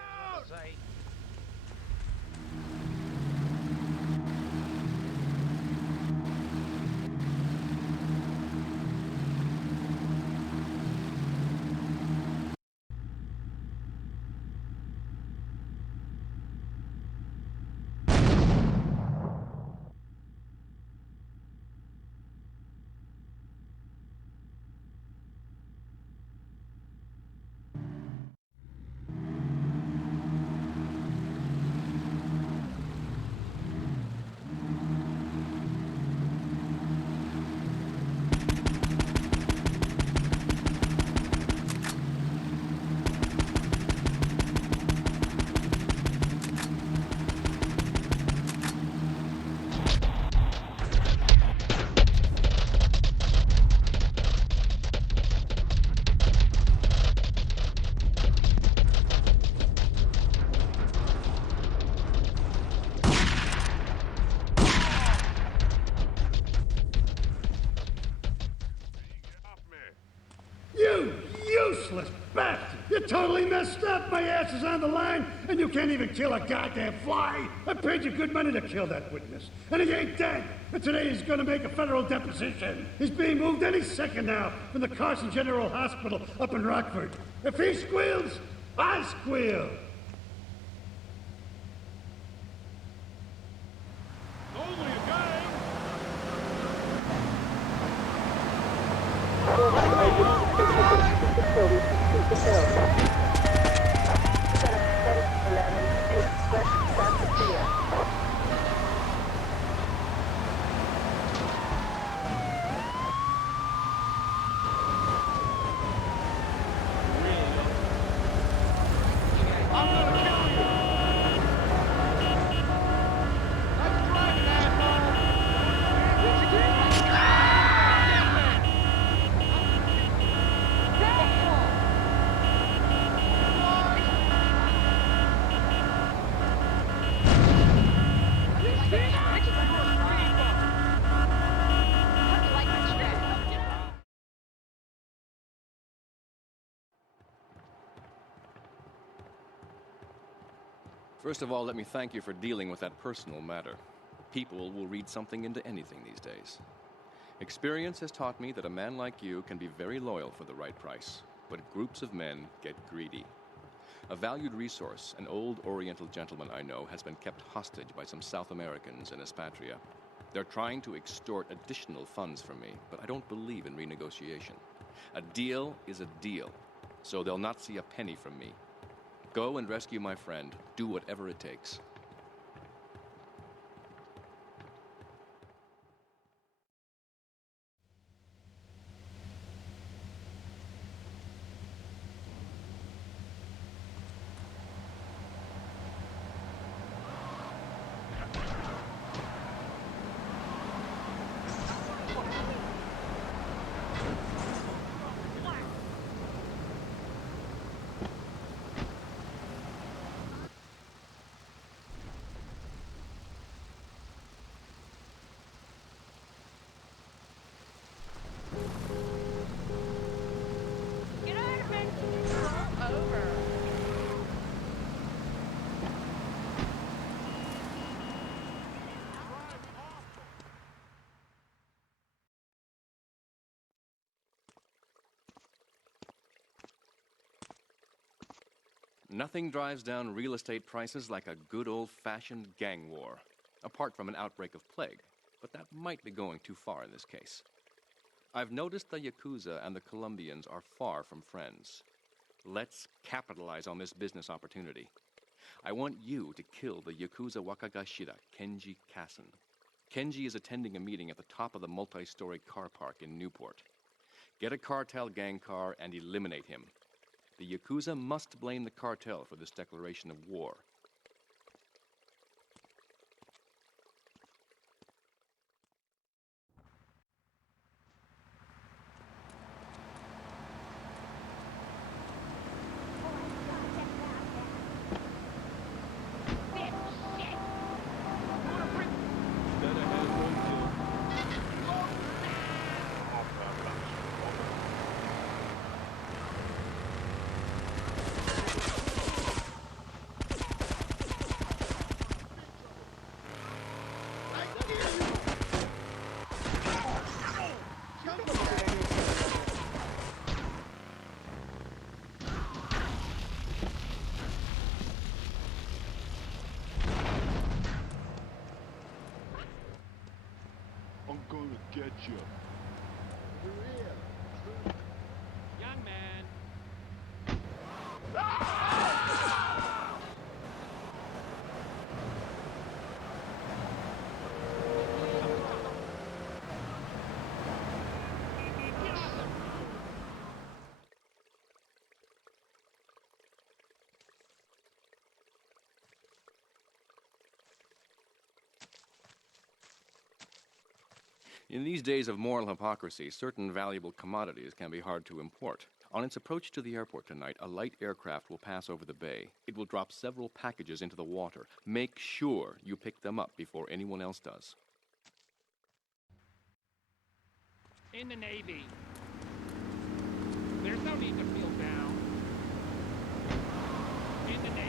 You useless bastard! You're totally messed up! My ass is on the line, and you can't even kill a goddamn fly! I paid you good money to kill that witness, and he ain't dead! And today he's gonna make a federal deposition! He's being moved any second now from the Carson General Hospital up in Rockford. If he squeals, I squeal! Only a guy! First of all, let me thank you for dealing with that personal matter. People will read something into anything these days. Experience has taught me that a man like you can be very loyal for the right price, but groups of men get greedy. A valued resource, an old Oriental gentleman I know, has been kept hostage by some South Americans in Espatria. They're trying to extort additional funds from me, but I don't believe in renegotiation. A deal is a deal, so they'll not see a penny from me. Go and rescue my friend. Do whatever it takes. Nothing drives down real estate prices like a good old-fashioned gang war, apart from an outbreak of plague, but that might be going too far in this case. I've noticed the Yakuza and the Colombians are far from friends. Let's capitalize on this business opportunity. I want you to kill the Yakuza Wakagashira, Kenji Kassen. Kenji is attending a meeting at the top of the multi-story car park in Newport. Get a cartel gang car and eliminate him. The Yakuza must blame the cartel for this declaration of war. I'm gonna get you. Young man. In these days of moral hypocrisy, certain valuable commodities can be hard to import. On its approach to the airport tonight, a light aircraft will pass over the bay. It will drop several packages into the water. Make sure you pick them up before anyone else does. In the Navy. There's no need to feel down. In the Navy.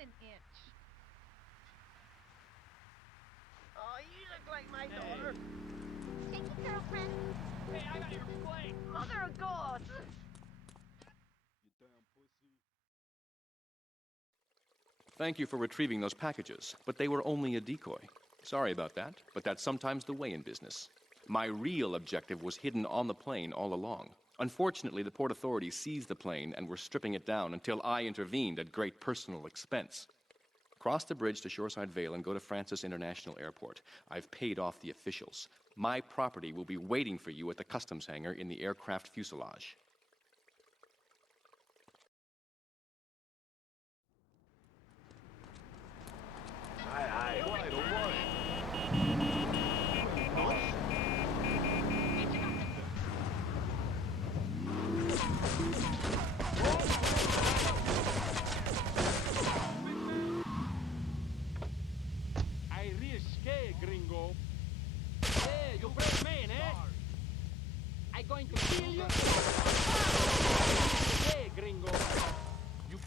An inch. Oh, you look like my daughter. Take it, girlfriend. Hey, I got your plate. Mother of God. Thank you for retrieving those packages, but they were only a decoy. Sorry about that, but that's sometimes the way in business. My real objective was hidden on the plane all along. Unfortunately, the port authorities seized the plane and were stripping it down until I intervened at great personal expense. Cross the bridge to Shoreside Vale and go to Francis International Airport. I've paid off the officials. My property will be waiting for you at the customs hangar in the aircraft fuselage. I risque, gringo. Hey, you brave man, eh? I going to kill you. Hey, gringo. You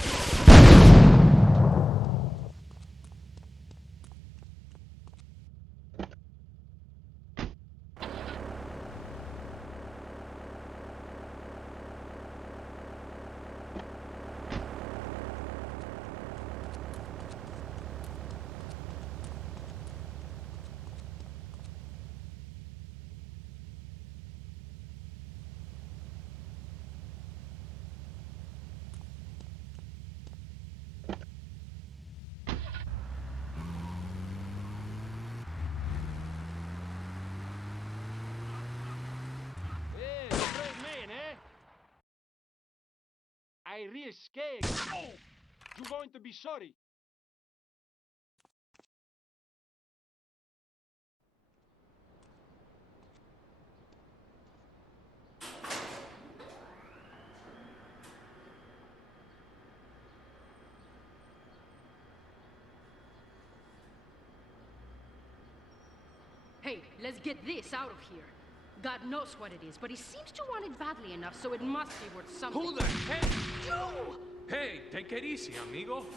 I risque. Oh, you're going to be sorry. Hey, let's get this out of here. God knows what it is, but he seems to want it badly enough, so it must be worth something. Who the heck? You! Hey, take it easy, amigo.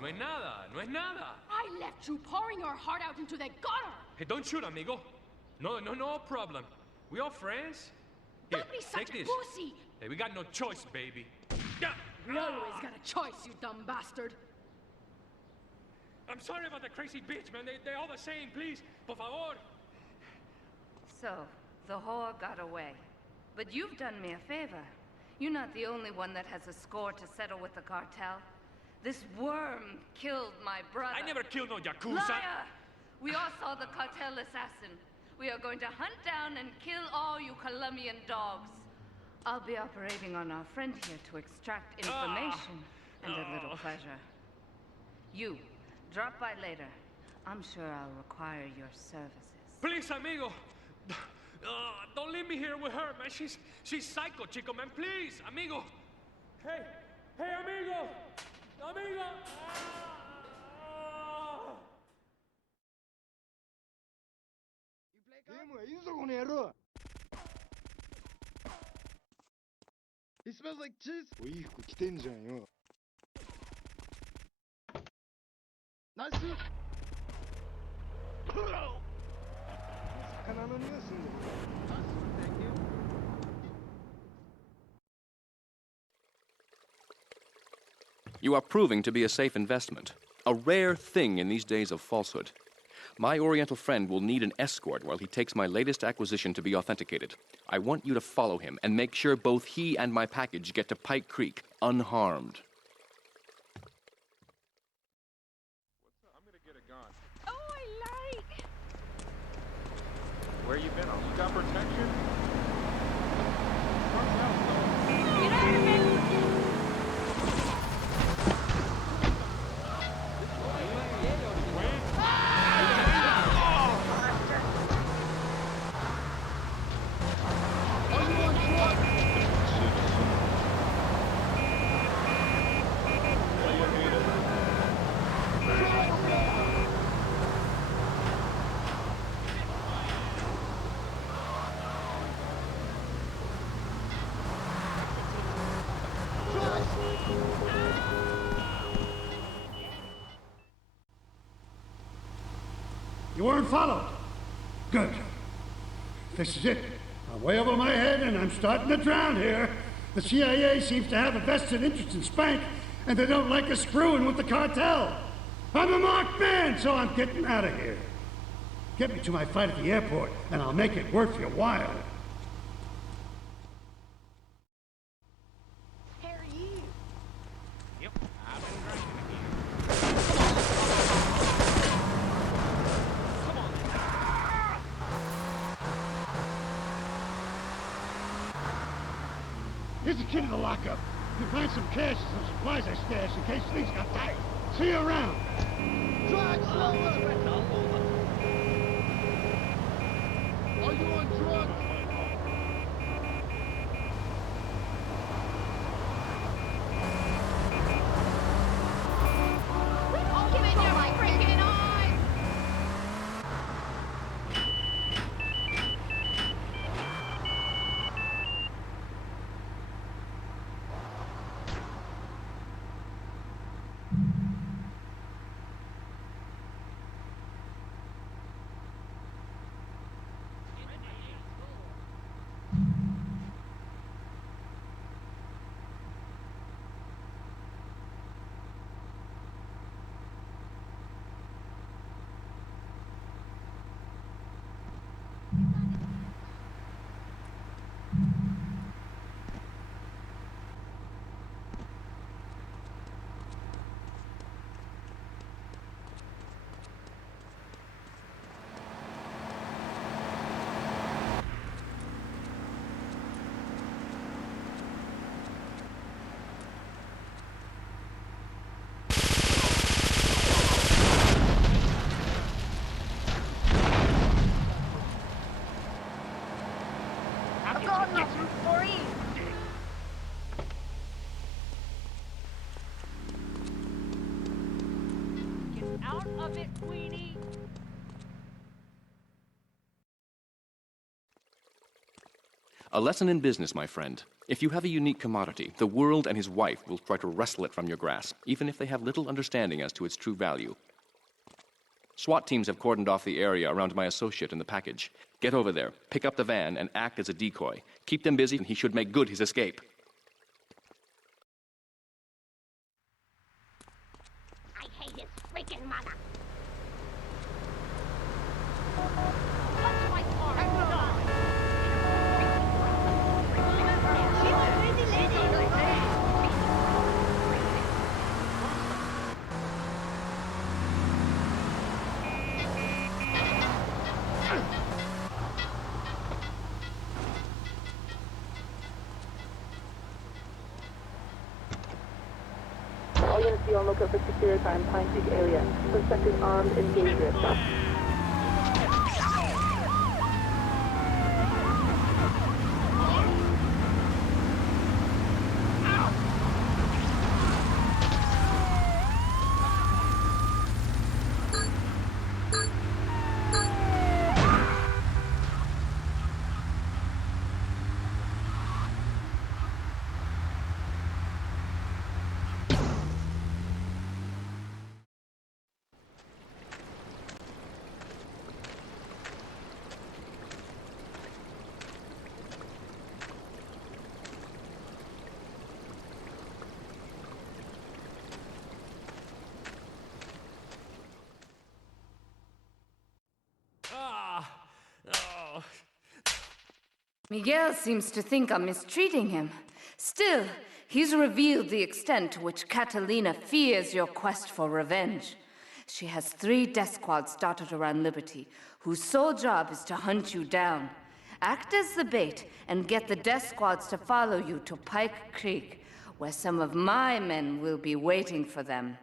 No es nada, no es nada. I left you pouring your heart out into the gutter! Hey, don't shoot, amigo. No problem. We all friends. Here, Don't be such take a this. pussy! Hey, we got no choice, baby. Yeah. We always got a choice, you dumb bastard. I'm sorry about the crazy bitch, man. They're all the same, please. Por favor. So, the whore got away. But you've done me a favor. You're not the only one that has a score to settle with the cartel. This worm killed my brother. I never killed no Yakuza. Liar! We all saw the cartel assassin. We are going to hunt down and kill all you Colombian dogs. I'll be operating on our friend here to extract information and a little pleasure. You, drop by later. I'm sure I'll require your services. Please, amigo. Don't leave me here with her, man. She's psycho, chico, man. Please, amigo. Hey, amigo. Amigo. He smells like cheese. おいい服着てんじゃんよ。ナイス。魚の匂いすんだよ。Thank you. You are proving to be a safe investment, a rare thing in these days of falsehood. My Oriental friend will need an escort while he takes my latest acquisition to be authenticated. I want you to follow him and make sure both he and my package get to Pike Creek unharmed. I'm gonna get a gun. Oh, I like. Where you been? You got protection? Get out of it! You weren't followed. Good. This is it. I'm way over my head and I'm starting to drown here. The CIA seems to have a vested interest in Spank, and they don't like us screwing with the cartel. I'm a marked man, so I'm getting out of here. Get me to my flight at the airport, and I'll make it worth your while. Harry, you. Yep, I've been drinking again. Here's the key to the lockup. You find some cash and some supplies I stashed in case things got tight. See you around. Drag over! Are you on drugs? Open your freaking eyes! Out of it, Queenie! A lesson in business, my friend. If you have a unique commodity, the world and his wife will try to wrestle it from your grasp, even if they have little understanding as to its true value. SWAT teams have cordoned off the area around my associate in the package. Get over there, pick up the van, and act as a decoy. Keep them busy, and he should make good his escape. I hate his freaking mother. All units be on lookout for secure time, Pine Creek area. Suspect is armed and dangerous. Miguel seems to think I'm mistreating him. Still, he's revealed the extent to which Catalina fears your quest for revenge. She has 3 death squads dotted around Liberty, whose sole job is to hunt you down. Act as the bait and get the death squads to follow you to Pike Creek, where some of my men will be waiting for them.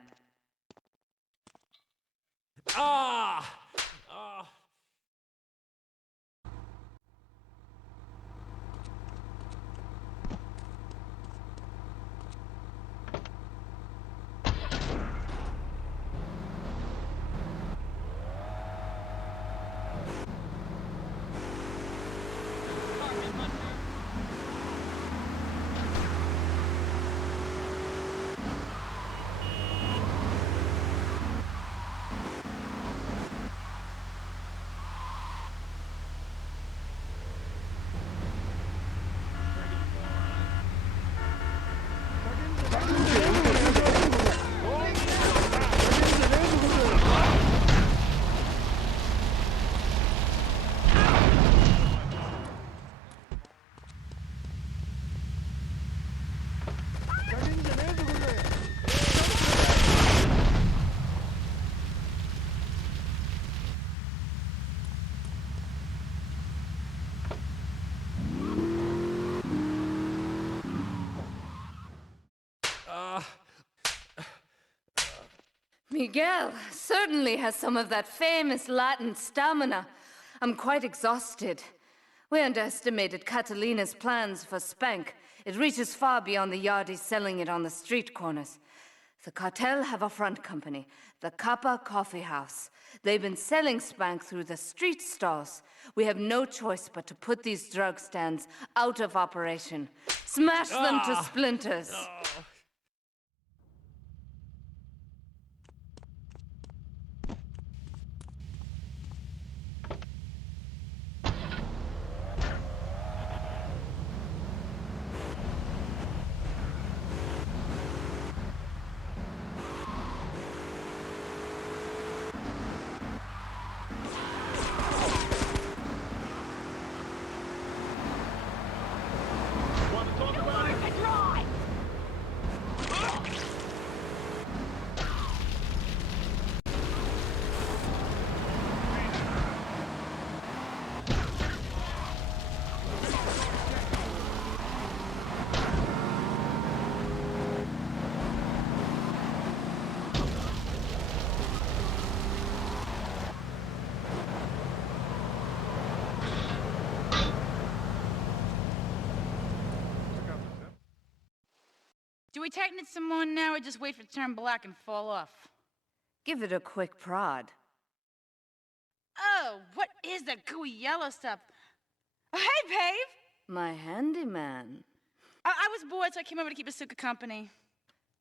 Miguel certainly has some of that famous Latin stamina. I'm quite exhausted. We underestimated Catalina's plans for Spank. It reaches far beyond the yardies selling it on the street corners. The Cartel have a front company, the Kappa Coffee House. They've been selling Spank through the street stalls. We have no choice but to put these drug stands out of operation. Smash them to splinters. Do we tighten it some more now, or just wait for it to turn black and fall off? Give it a quick prod. Oh, what is that gooey yellow stuff? Oh, hey, babe! My handyman. I was bored, so I came over to keep Asuka company.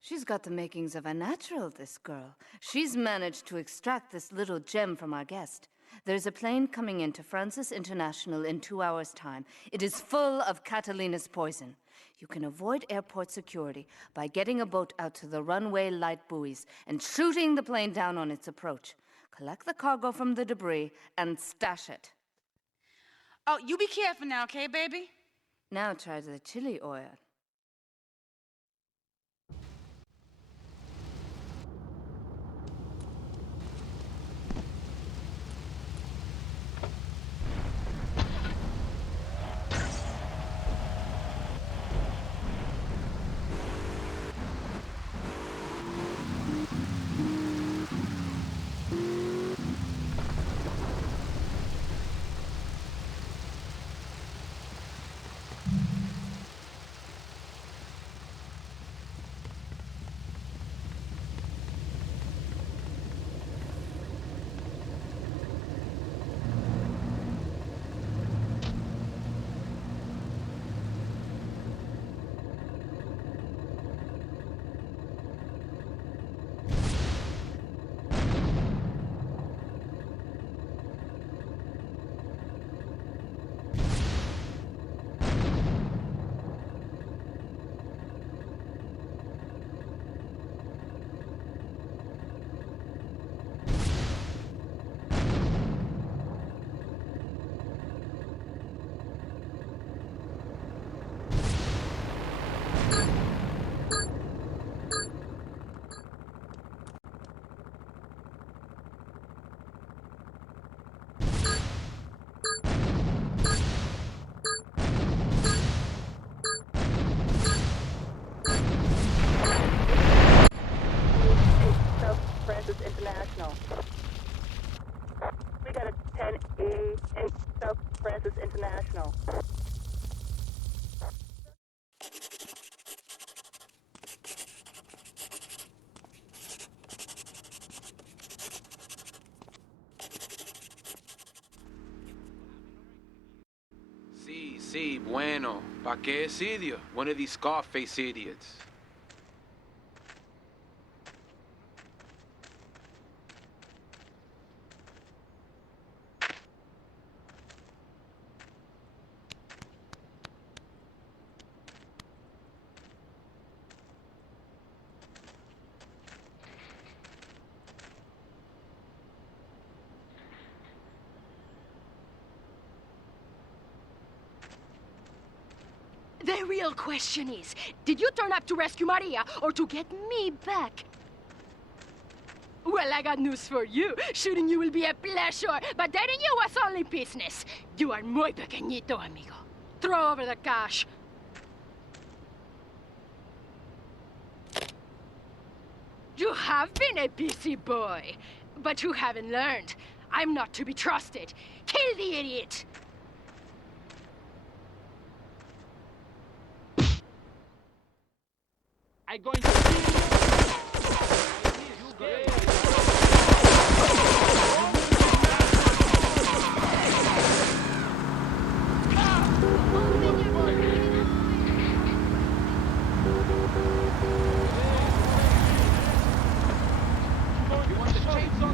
She's got the makings of a natural, this girl. She's managed to extract this little gem from our guest. There's a plane coming into Francis International in 2 hours' time. It is full of Catalina's poison. You can avoid airport security by getting a boat out to the runway light buoys and shooting the plane down on its approach. Collect the cargo from the debris and stash it. Oh, you be careful now, okay, baby? Now try the chili oil. International. We got a 10E in South Francis International. Sí, bueno. ¿Pa qué es idiot? One of these Scarface idiots. The real question is, did you turn up to rescue Maria or to get me back? Well, I got news for you. Shooting you will be a pleasure, but dating you was only business. You are muy pequeñito, amigo. Throw over the cash. You have been a busy boy, but you haven't learned. I'm not to be trusted. Kill the idiot! I'm going to kill you. You want the chainsaw,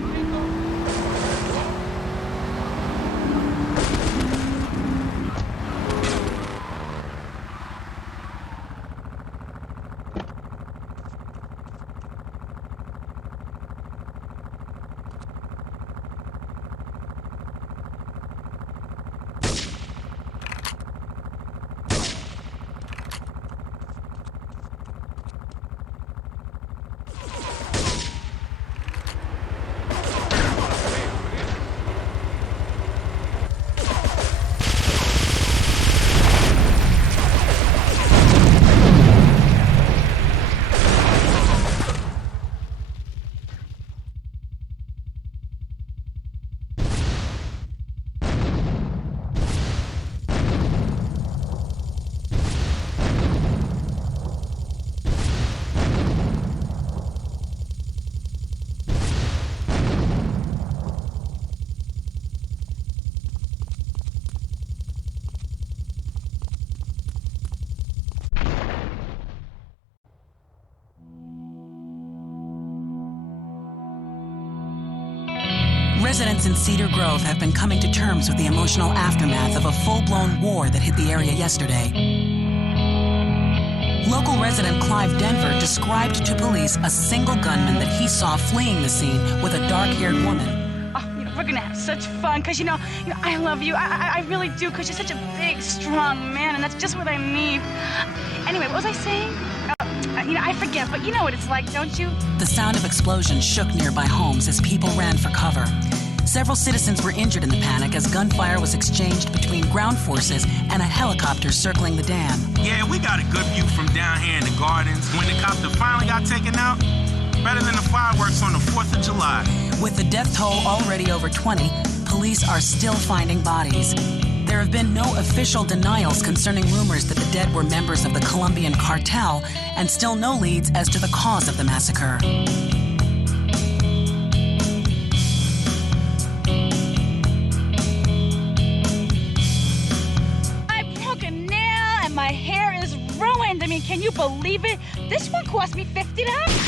Residents in Cedar Grove have been coming to terms with the emotional aftermath of a full-blown war that hit the area yesterday. Local resident Clive Denver described to police a single gunman that he saw fleeing the scene with a dark-haired woman. Oh, we're gonna have such fun, because, you know, I love you. I really do, because you're such a big, strong man, and that's just what I need. Anyway, what was I saying? I forget, but you know what it's like, don't you? The sound of explosions shook nearby homes as people ran for cover. Several citizens were injured in the panic as gunfire was exchanged between ground forces and a helicopter circling the dam. Yeah, we got a good view from down here in the gardens. When the copter finally got taken out, better than the fireworks on the 4th of July. With the death toll already over 20, police are still finding bodies. There have been no official denials concerning rumors that the dead were members of the Colombian Cartel, and still no leads as to the cause of the massacre. I broke a nail and my hair is ruined. I mean, can you believe it? This one cost me $50.